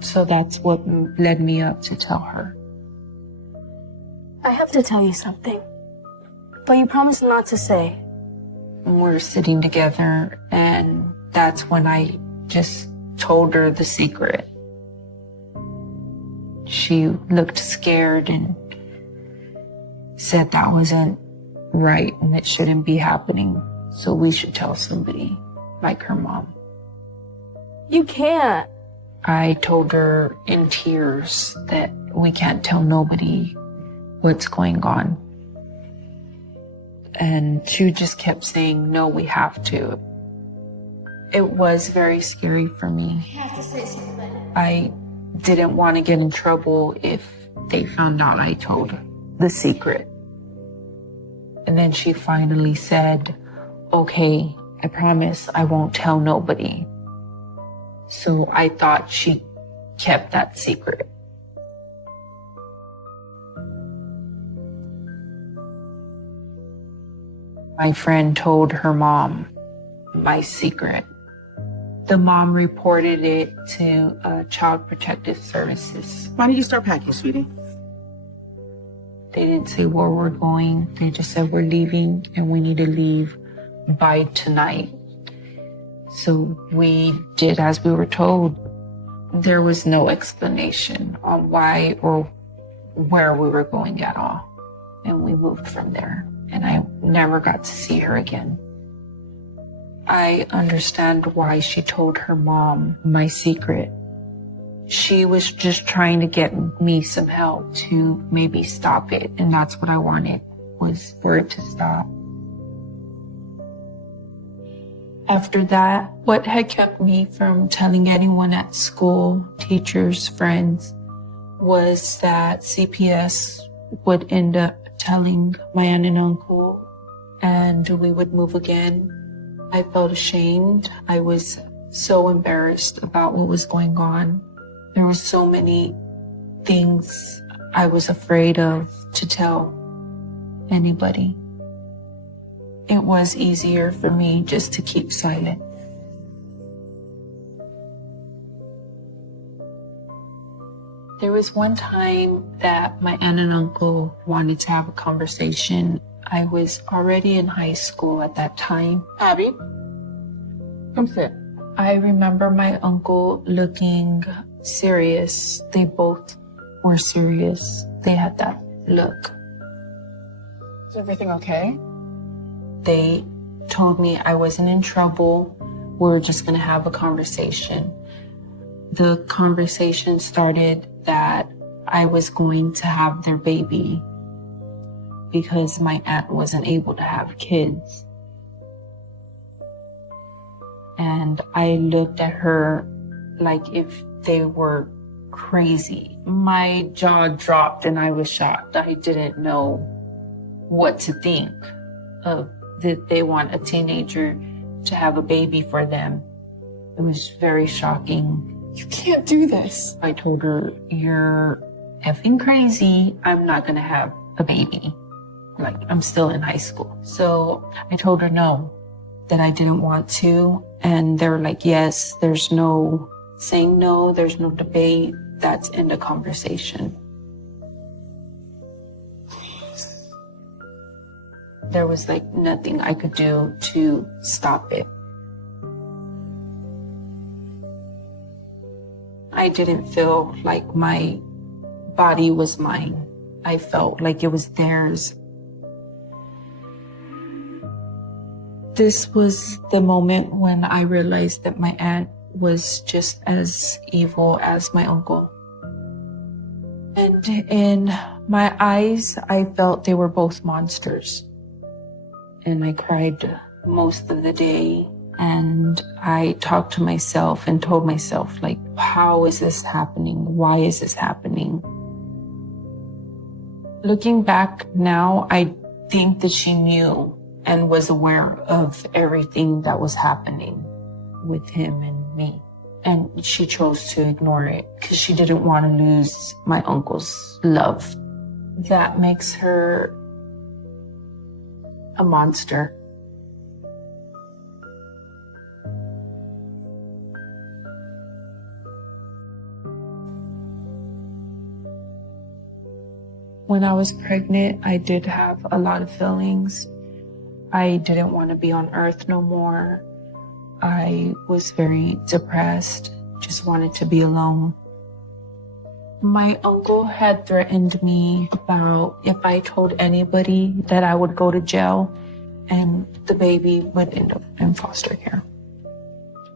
So that's what led me up to tell her. I have to tell you something, but you promised not to say. We're sitting together, and that's when I just told her the secret. She looked scared and said that wasn't right and it shouldn't be happening, so we should tell somebody, like her mom. You can't. I told her in tears that we can't tell nobody what's going on. And she just kept saying, no, we have to. It was very scary for me. I have to say something. I didn't want to get in trouble if they found out I told the secret. And then she finally said, okay, I promise I won't tell nobody. So I thought she kept that secret. My friend told her mom my secret. The mom reported it to Child Protective Services. Why did you start packing, sweetie? They didn't say where we're going. They just said we're leaving and we need to leave by tonight. So we did as we were told. There was no explanation on why or where we were going at all. And we moved from there. And I never got to see her again. I understand why she told her mom my secret. She was just trying to get me some help to maybe stop it. And that's what I wanted, was for it to stop. After that, what had kept me from telling anyone at school, teachers, friends, was that CPS would end up telling my aunt and uncle, and we would move again. I felt ashamed. I was so embarrassed about what was going on. There were so many things I was afraid of to tell anybody. It was easier for me just to keep silent. There was one time that my aunt and uncle wanted to have a conversation. I was already in high school at that time. Abby, come sit. I remember my uncle looking serious. They both were serious. They had that look. Is everything okay? They told me I wasn't in trouble. We were just going to have a conversation. The conversation started that I was going to have their baby because my aunt wasn't able to have kids. And I looked at her like if they were crazy. My jaw dropped and I was shocked. I didn't know what to think of that they want a teenager to have a baby for them. It was very shocking. You can't do this. I told her, you're effing crazy. I'm not gonna have a baby. Like, I'm still in high school. So I told her no, that I didn't want to. And they were like, yes, there's no saying no, there's no debate. That's end of conversation. There was like nothing I could do to stop it. I didn't feel like my body was mine. I felt like it was theirs. This was the moment when I realized that my aunt was just as evil as my uncle. And in my eyes, I felt they were both monsters. And I cried most of the day. And I talked to myself and told myself, like, how is this happening? Why is this happening? Looking back now, I think that she knew and was aware of everything that was happening with him and me. And she chose to ignore it because she didn't want to lose my uncle's love. that makes her a monster. When I was pregnant, I did have a lot of feelings. I didn't want to be on earth no more. I was very depressed, just wanted to be alone. My uncle had threatened me about if I told anybody that I would go to jail and the baby would end up in foster care.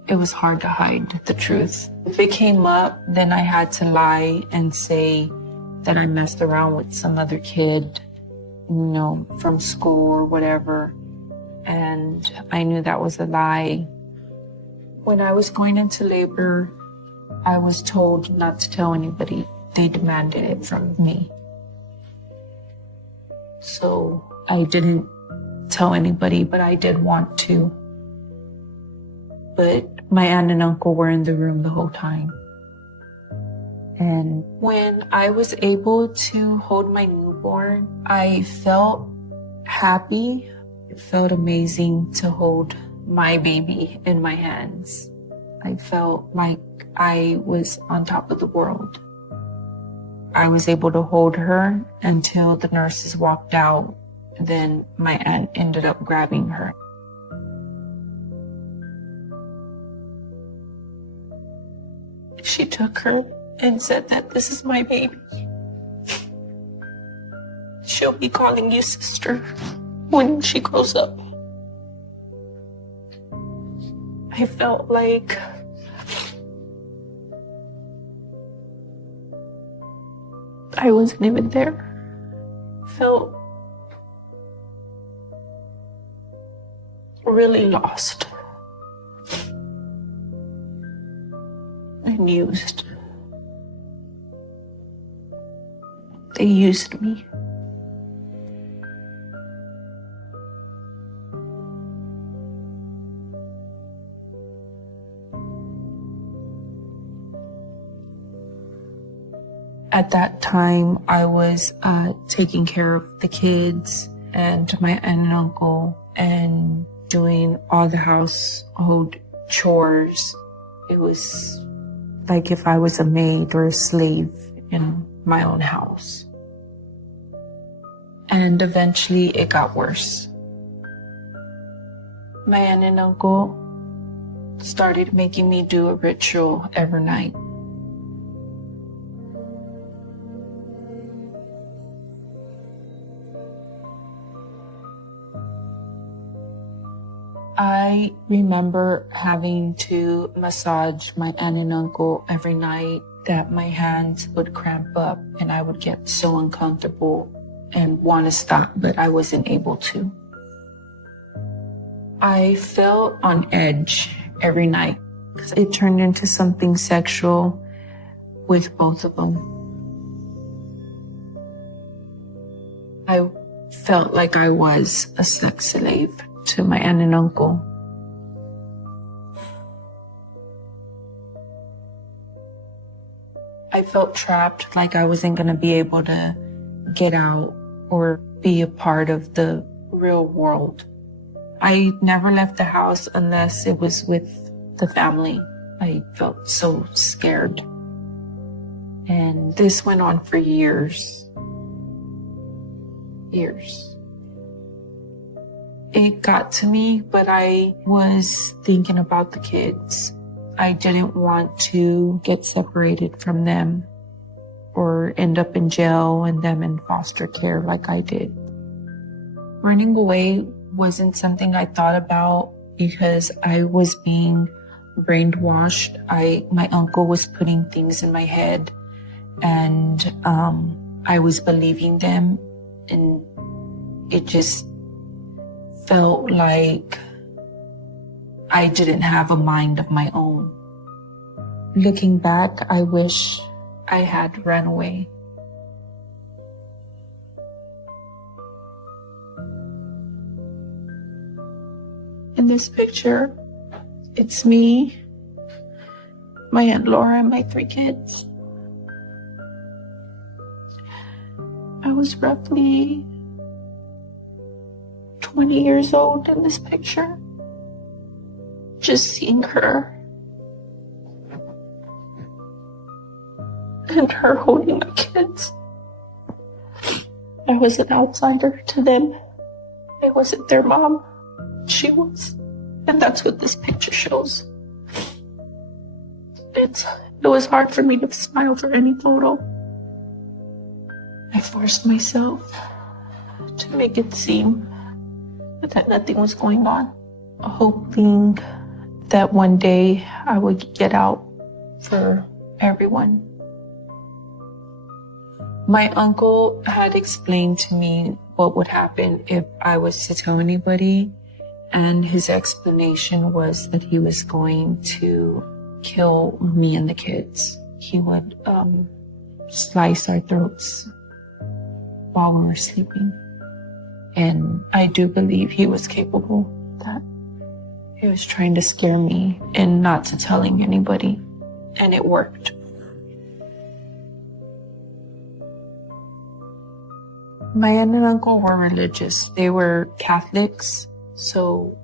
It was hard to hide the truth. If it came up, then I had to lie and say that I messed around with some other kid, from school or whatever. And I knew that was a lie. When I was going into labor, I was told not to tell anybody. They demanded it from me. So I didn't tell anybody, but I did want to. But my aunt and uncle were in the room the whole time. And when I was able to hold my newborn, I felt happy. It felt amazing to hold my baby in my hands. I felt like I was on top of the world. I was able to hold her until the nurses walked out. Then my aunt ended up grabbing her. She took her and said that this is my baby. She'll be calling you sister when she grows up. I felt like I wasn't even there. Felt really lost and used. They used me. At that time, I was taking care of the kids and my aunt and uncle and doing all the household chores. It was like if I was a maid or a slave in my own house. And eventually it got worse. My aunt and uncle started making me do a ritual every night. I remember having to massage my aunt and uncle every night, that my hands would cramp up and I would get so uncomfortable and want to stop, but I wasn't able to. I felt on edge every night because it turned into something sexual with both of them. I felt like I was a sex slave to my aunt and uncle. I felt trapped, like I wasn't going to be able to get out or be a part of the real world. I never left the house unless it was with the family. I felt so scared. And this went on for years. Years. It got to me, but I was thinking about the kids. I didn't want to get separated from them or end up in jail and them in foster care like I did. Running away wasn't something I thought about because I was being brainwashed. My uncle was putting things in my head and I was believing them, and it just felt like I didn't have a mind of my own. Looking back, I wish I had run away. In this picture, it's me, my Aunt Laura, and my 3 kids. I was was roughly 20 years old in this picture. Just seeing her and her holding my kids. I was an outsider to them. I wasn't their mom. She was. And that's what this picture shows. It was hard for me to smile for any photo. I forced myself to make it seem that nothing was going on, hoping that one day I would get out for everyone. My uncle had explained to me what would happen if I was to tell anybody, and his explanation was that he was going to kill me and the kids. He would slice our throats while we were sleeping. And I do believe he was capable of that. He was trying to scare me and not to telling anybody. And it worked. My aunt and uncle were religious. They were Catholics. So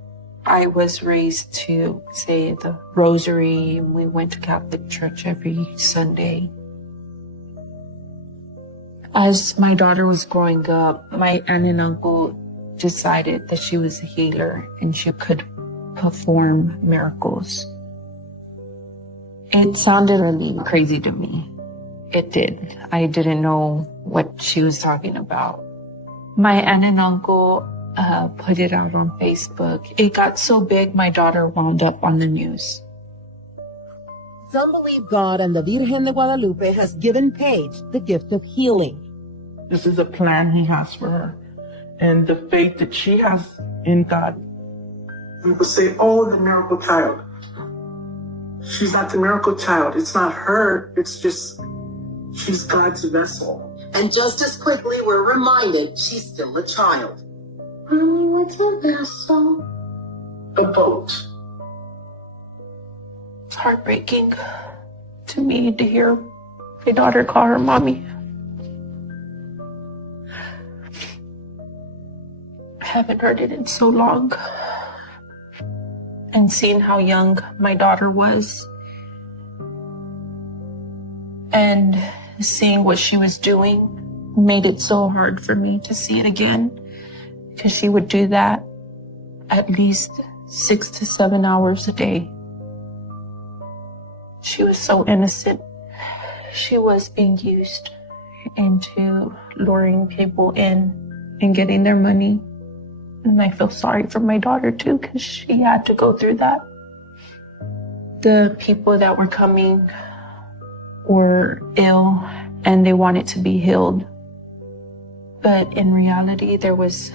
I was raised to say the rosary, and we went to Catholic church every Sunday. As my daughter was growing up, my aunt and uncle decided that she was a healer and she could perform miracles. It sounded really crazy to me. It did. I didn't know what she was talking about. My aunt and uncle put it out on Facebook. It got so big, my daughter wound up on the news. Some believe God and the Virgen de Guadalupe has given Paige the gift of healing. This is a plan he has for her. And the faith that she has in God. People say, oh, the miracle child. She's not the miracle child. It's not her. It's just, she's God's vessel. And just as quickly, we're reminded she's still a child. Mommy, what's a vessel? A boat. It's heartbreaking to me to hear my daughter call her mommy. I haven't heard it in so long. And seeing how young my daughter was and seeing what she was doing made it so hard for me to see it again, because she would do that at least 6 to 7 hours a day. She was so innocent. She was being used into luring people in and getting their money. And I feel sorry for my daughter too, because she had to go through that. The people that were coming were ill and they wanted to be healed. But in reality, it wasn't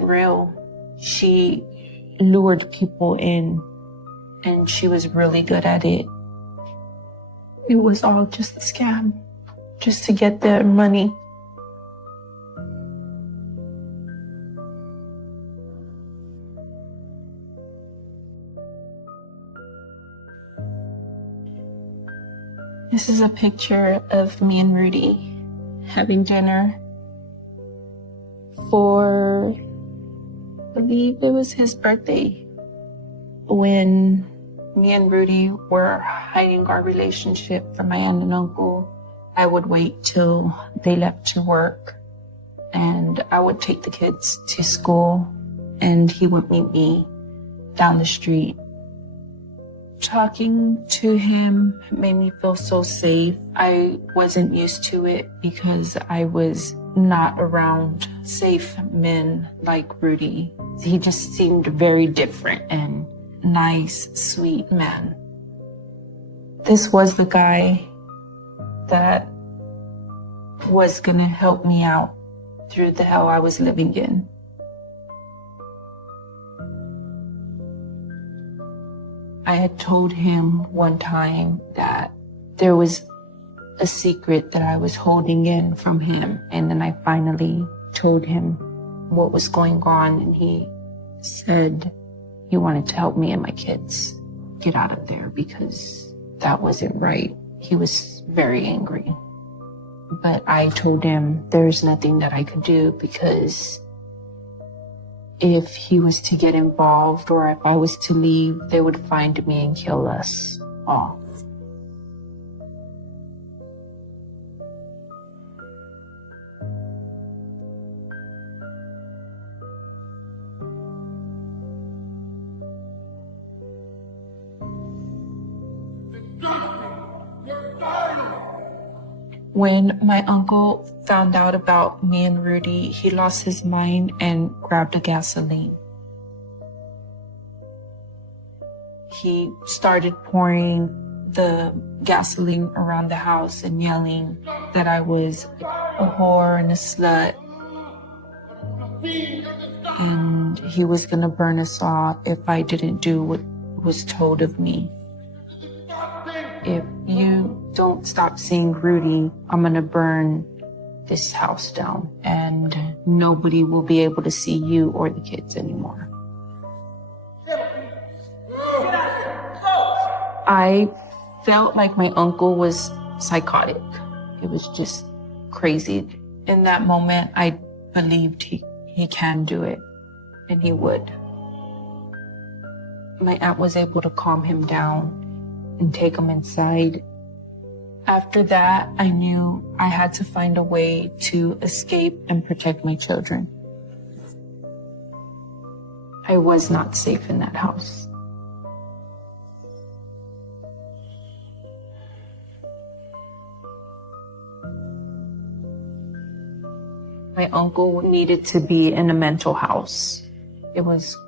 real. She lured people in and she was really good at it. It was all just a scam, just to get their money. This is a picture of me and Rudy having dinner for, I believe it was his birthday. When me and Rudy were hiding our relationship from my aunt and uncle, I would wait till they left to work and I would take the kids to school and he would meet me down the street. Talking to him made me feel so safe. I wasn't used to it because I was not around safe men like Rudy. He just seemed very different and nice, sweet man. This was the guy that was gonna help me out through the hell I was living in. I had told him one time that there was a secret that I was holding in from him. And then I finally told him what was going on. And he said he wanted to help me and my kids get out of there because that wasn't right. He was very angry. But I told him there's nothing that I could do because if he was to get involved or if I was to leave, they would find me and kill us all. When my uncle found out about me and Rudy, he lost his mind and grabbed a gasoline. He started pouring the gasoline around the house and yelling that I was a whore and a slut. And he was gonna burn us all if I didn't do what was told of me. If you don't stop seeing Rudy, I'm gonna burn this house down and nobody will be able to see you or the kids anymore. I felt like my uncle was psychotic. It was just crazy. In that moment, I believed he can do it, and he would. My aunt was able to calm him down and take him inside. After that, I knew I had to find a way to escape and protect my children. I was not safe in that house. My uncle needed to be in a mental house. It was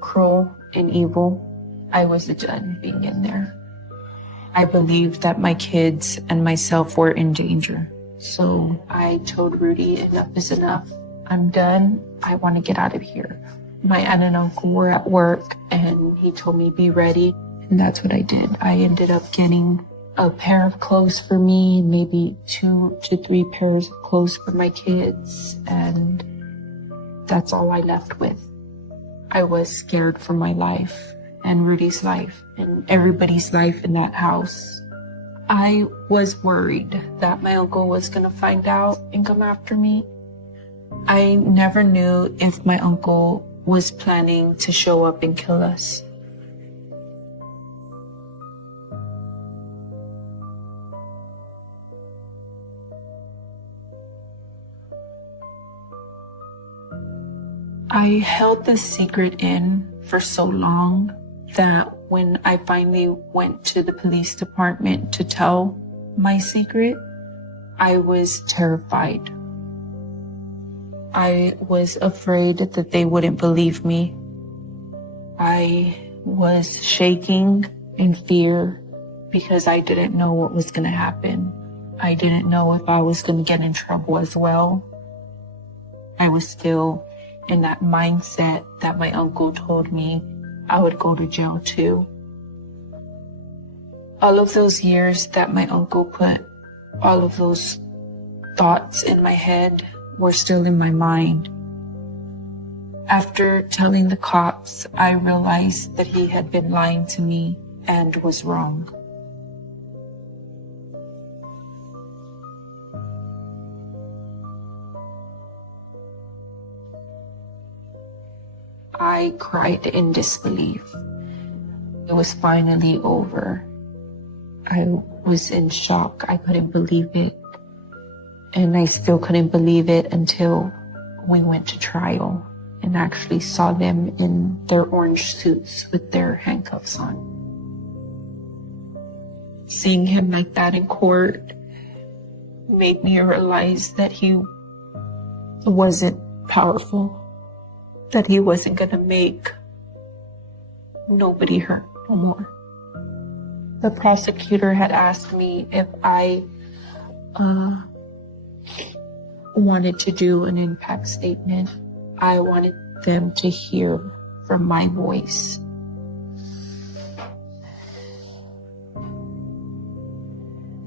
cruel and evil. I was done being in there. I believed that my kids and myself were in danger. So I told Rudy, enough is enough. I'm done. I want to get out of here. My aunt and uncle were at work and he told me, be ready. And that's what I did. I ended up getting a pair of clothes for me, maybe 2 to 3 pairs of clothes for my kids. And that's all I left with. I was scared for my life and Rudy's life and everybody's life in that house. I was worried that my uncle was going to find out and come after me. I never knew if my uncle was planning to show up and kill us. I held this secret in for so long that when I finally went to the police department to tell my secret, I was terrified. I was afraid that they wouldn't believe me. I was shaking in fear because I didn't know what was going to happen. I didn't know if I was going to get in trouble as well. I was still in that mindset that my uncle told me I would go to jail too. All of those years that my uncle put all of those thoughts in my head were still in my mind. After telling the cops, I realized that he had been lying to me and was wrong. I cried in disbelief. It was finally over. I was in shock. I couldn't believe it. And I still couldn't believe it until we went to trial and actually saw them in their orange suits with their handcuffs on. Seeing him like that in court made me realize that he wasn't powerful, that he wasn't gonna make nobody hurt no more. The prosecutor had asked me if I wanted to do an impact statement. I wanted them to hear from my voice.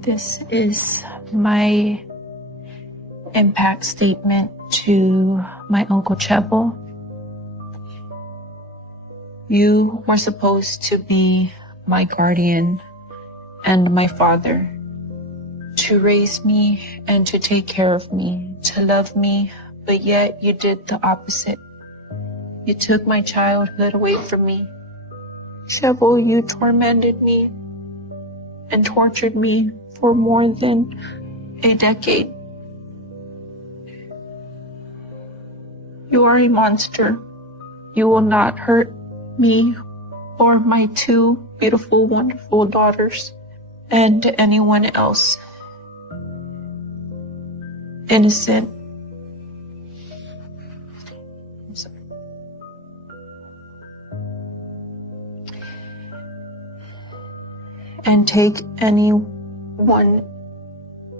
This is my impact statement to my Uncle Chevo. You were supposed to be my guardian and my father to raise me and to take care of me, to love me, but yet you did the opposite. You took my childhood away from me. Shevel, you tormented me and tortured me for more than a decade. You are a monster. You will not hurt me or my two beautiful, wonderful daughters and anyone else innocent. I'm sorry. And take anyone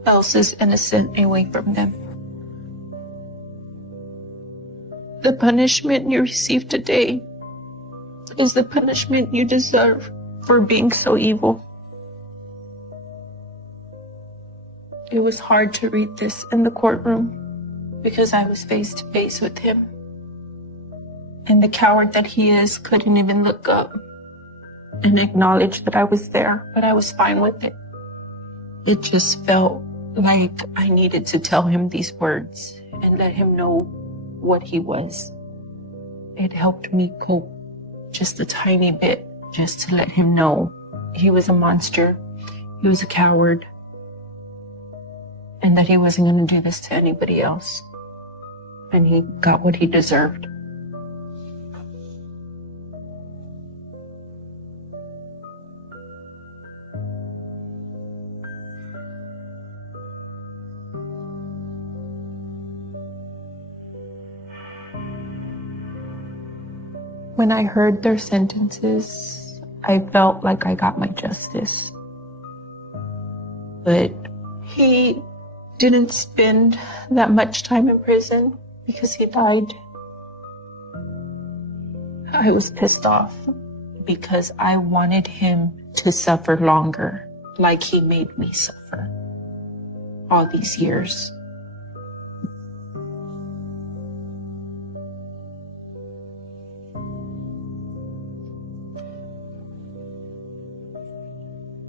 else's innocent away from them. The punishment you received today is the punishment you deserve for being so evil. It was hard to read this in the courtroom because I was face to face with him. And the coward that he is couldn't even look up and acknowledge that I was there, but I was fine with it. It just felt like I needed to tell him these words and let him know what he was. It helped me cope just a tiny bit, just to let him know he was a monster, he was a coward, and that he wasn't going to do this to anybody else. And he got what he deserved. When I heard their sentences, I felt like I got my justice. But he didn't spend that much time in prison because he died. I was pissed off because I wanted him to suffer longer, like he made me suffer all these years.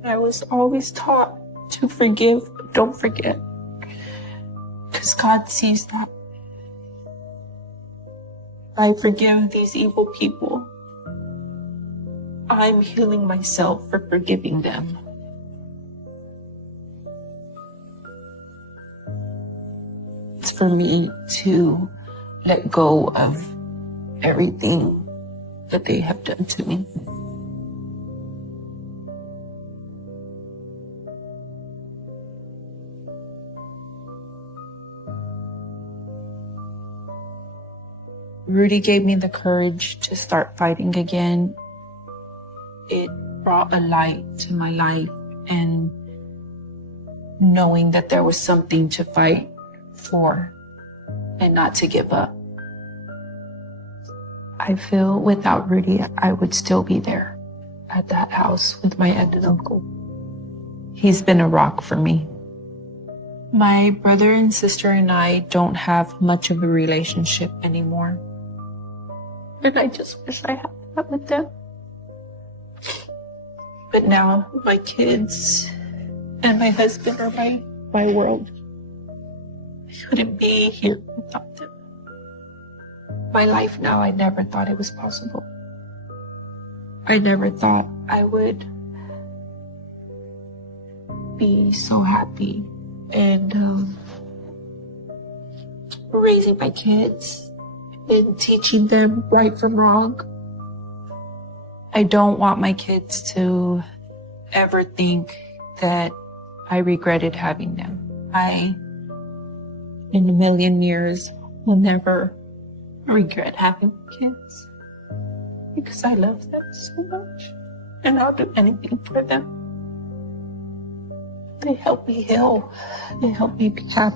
I was always taught to forgive, but don't forget. Because God sees that. I forgive these evil people. I'm healing myself for forgiving them. It's for me to let go of everything that they have done to me. Rudy gave me the courage to start fighting again. It brought a light to my life, and knowing that there was something to fight for and not to give up. I feel without Rudy, I would still be there at that house with my aunt and uncle. He's been a rock for me. My brother and sister and I don't have much of a relationship anymore. And I just wish I had that with them. But now my kids and my husband are my world. I couldn't be here without them. My life now, I never thought it was possible. I never thought I would be so happy and raising my kids and teaching them right from wrong. I don't want my kids to ever think that I regretted having them. I, in a million years, will never regret having kids because I love them so much and I'll do anything for them. They help me heal. They help me be happy.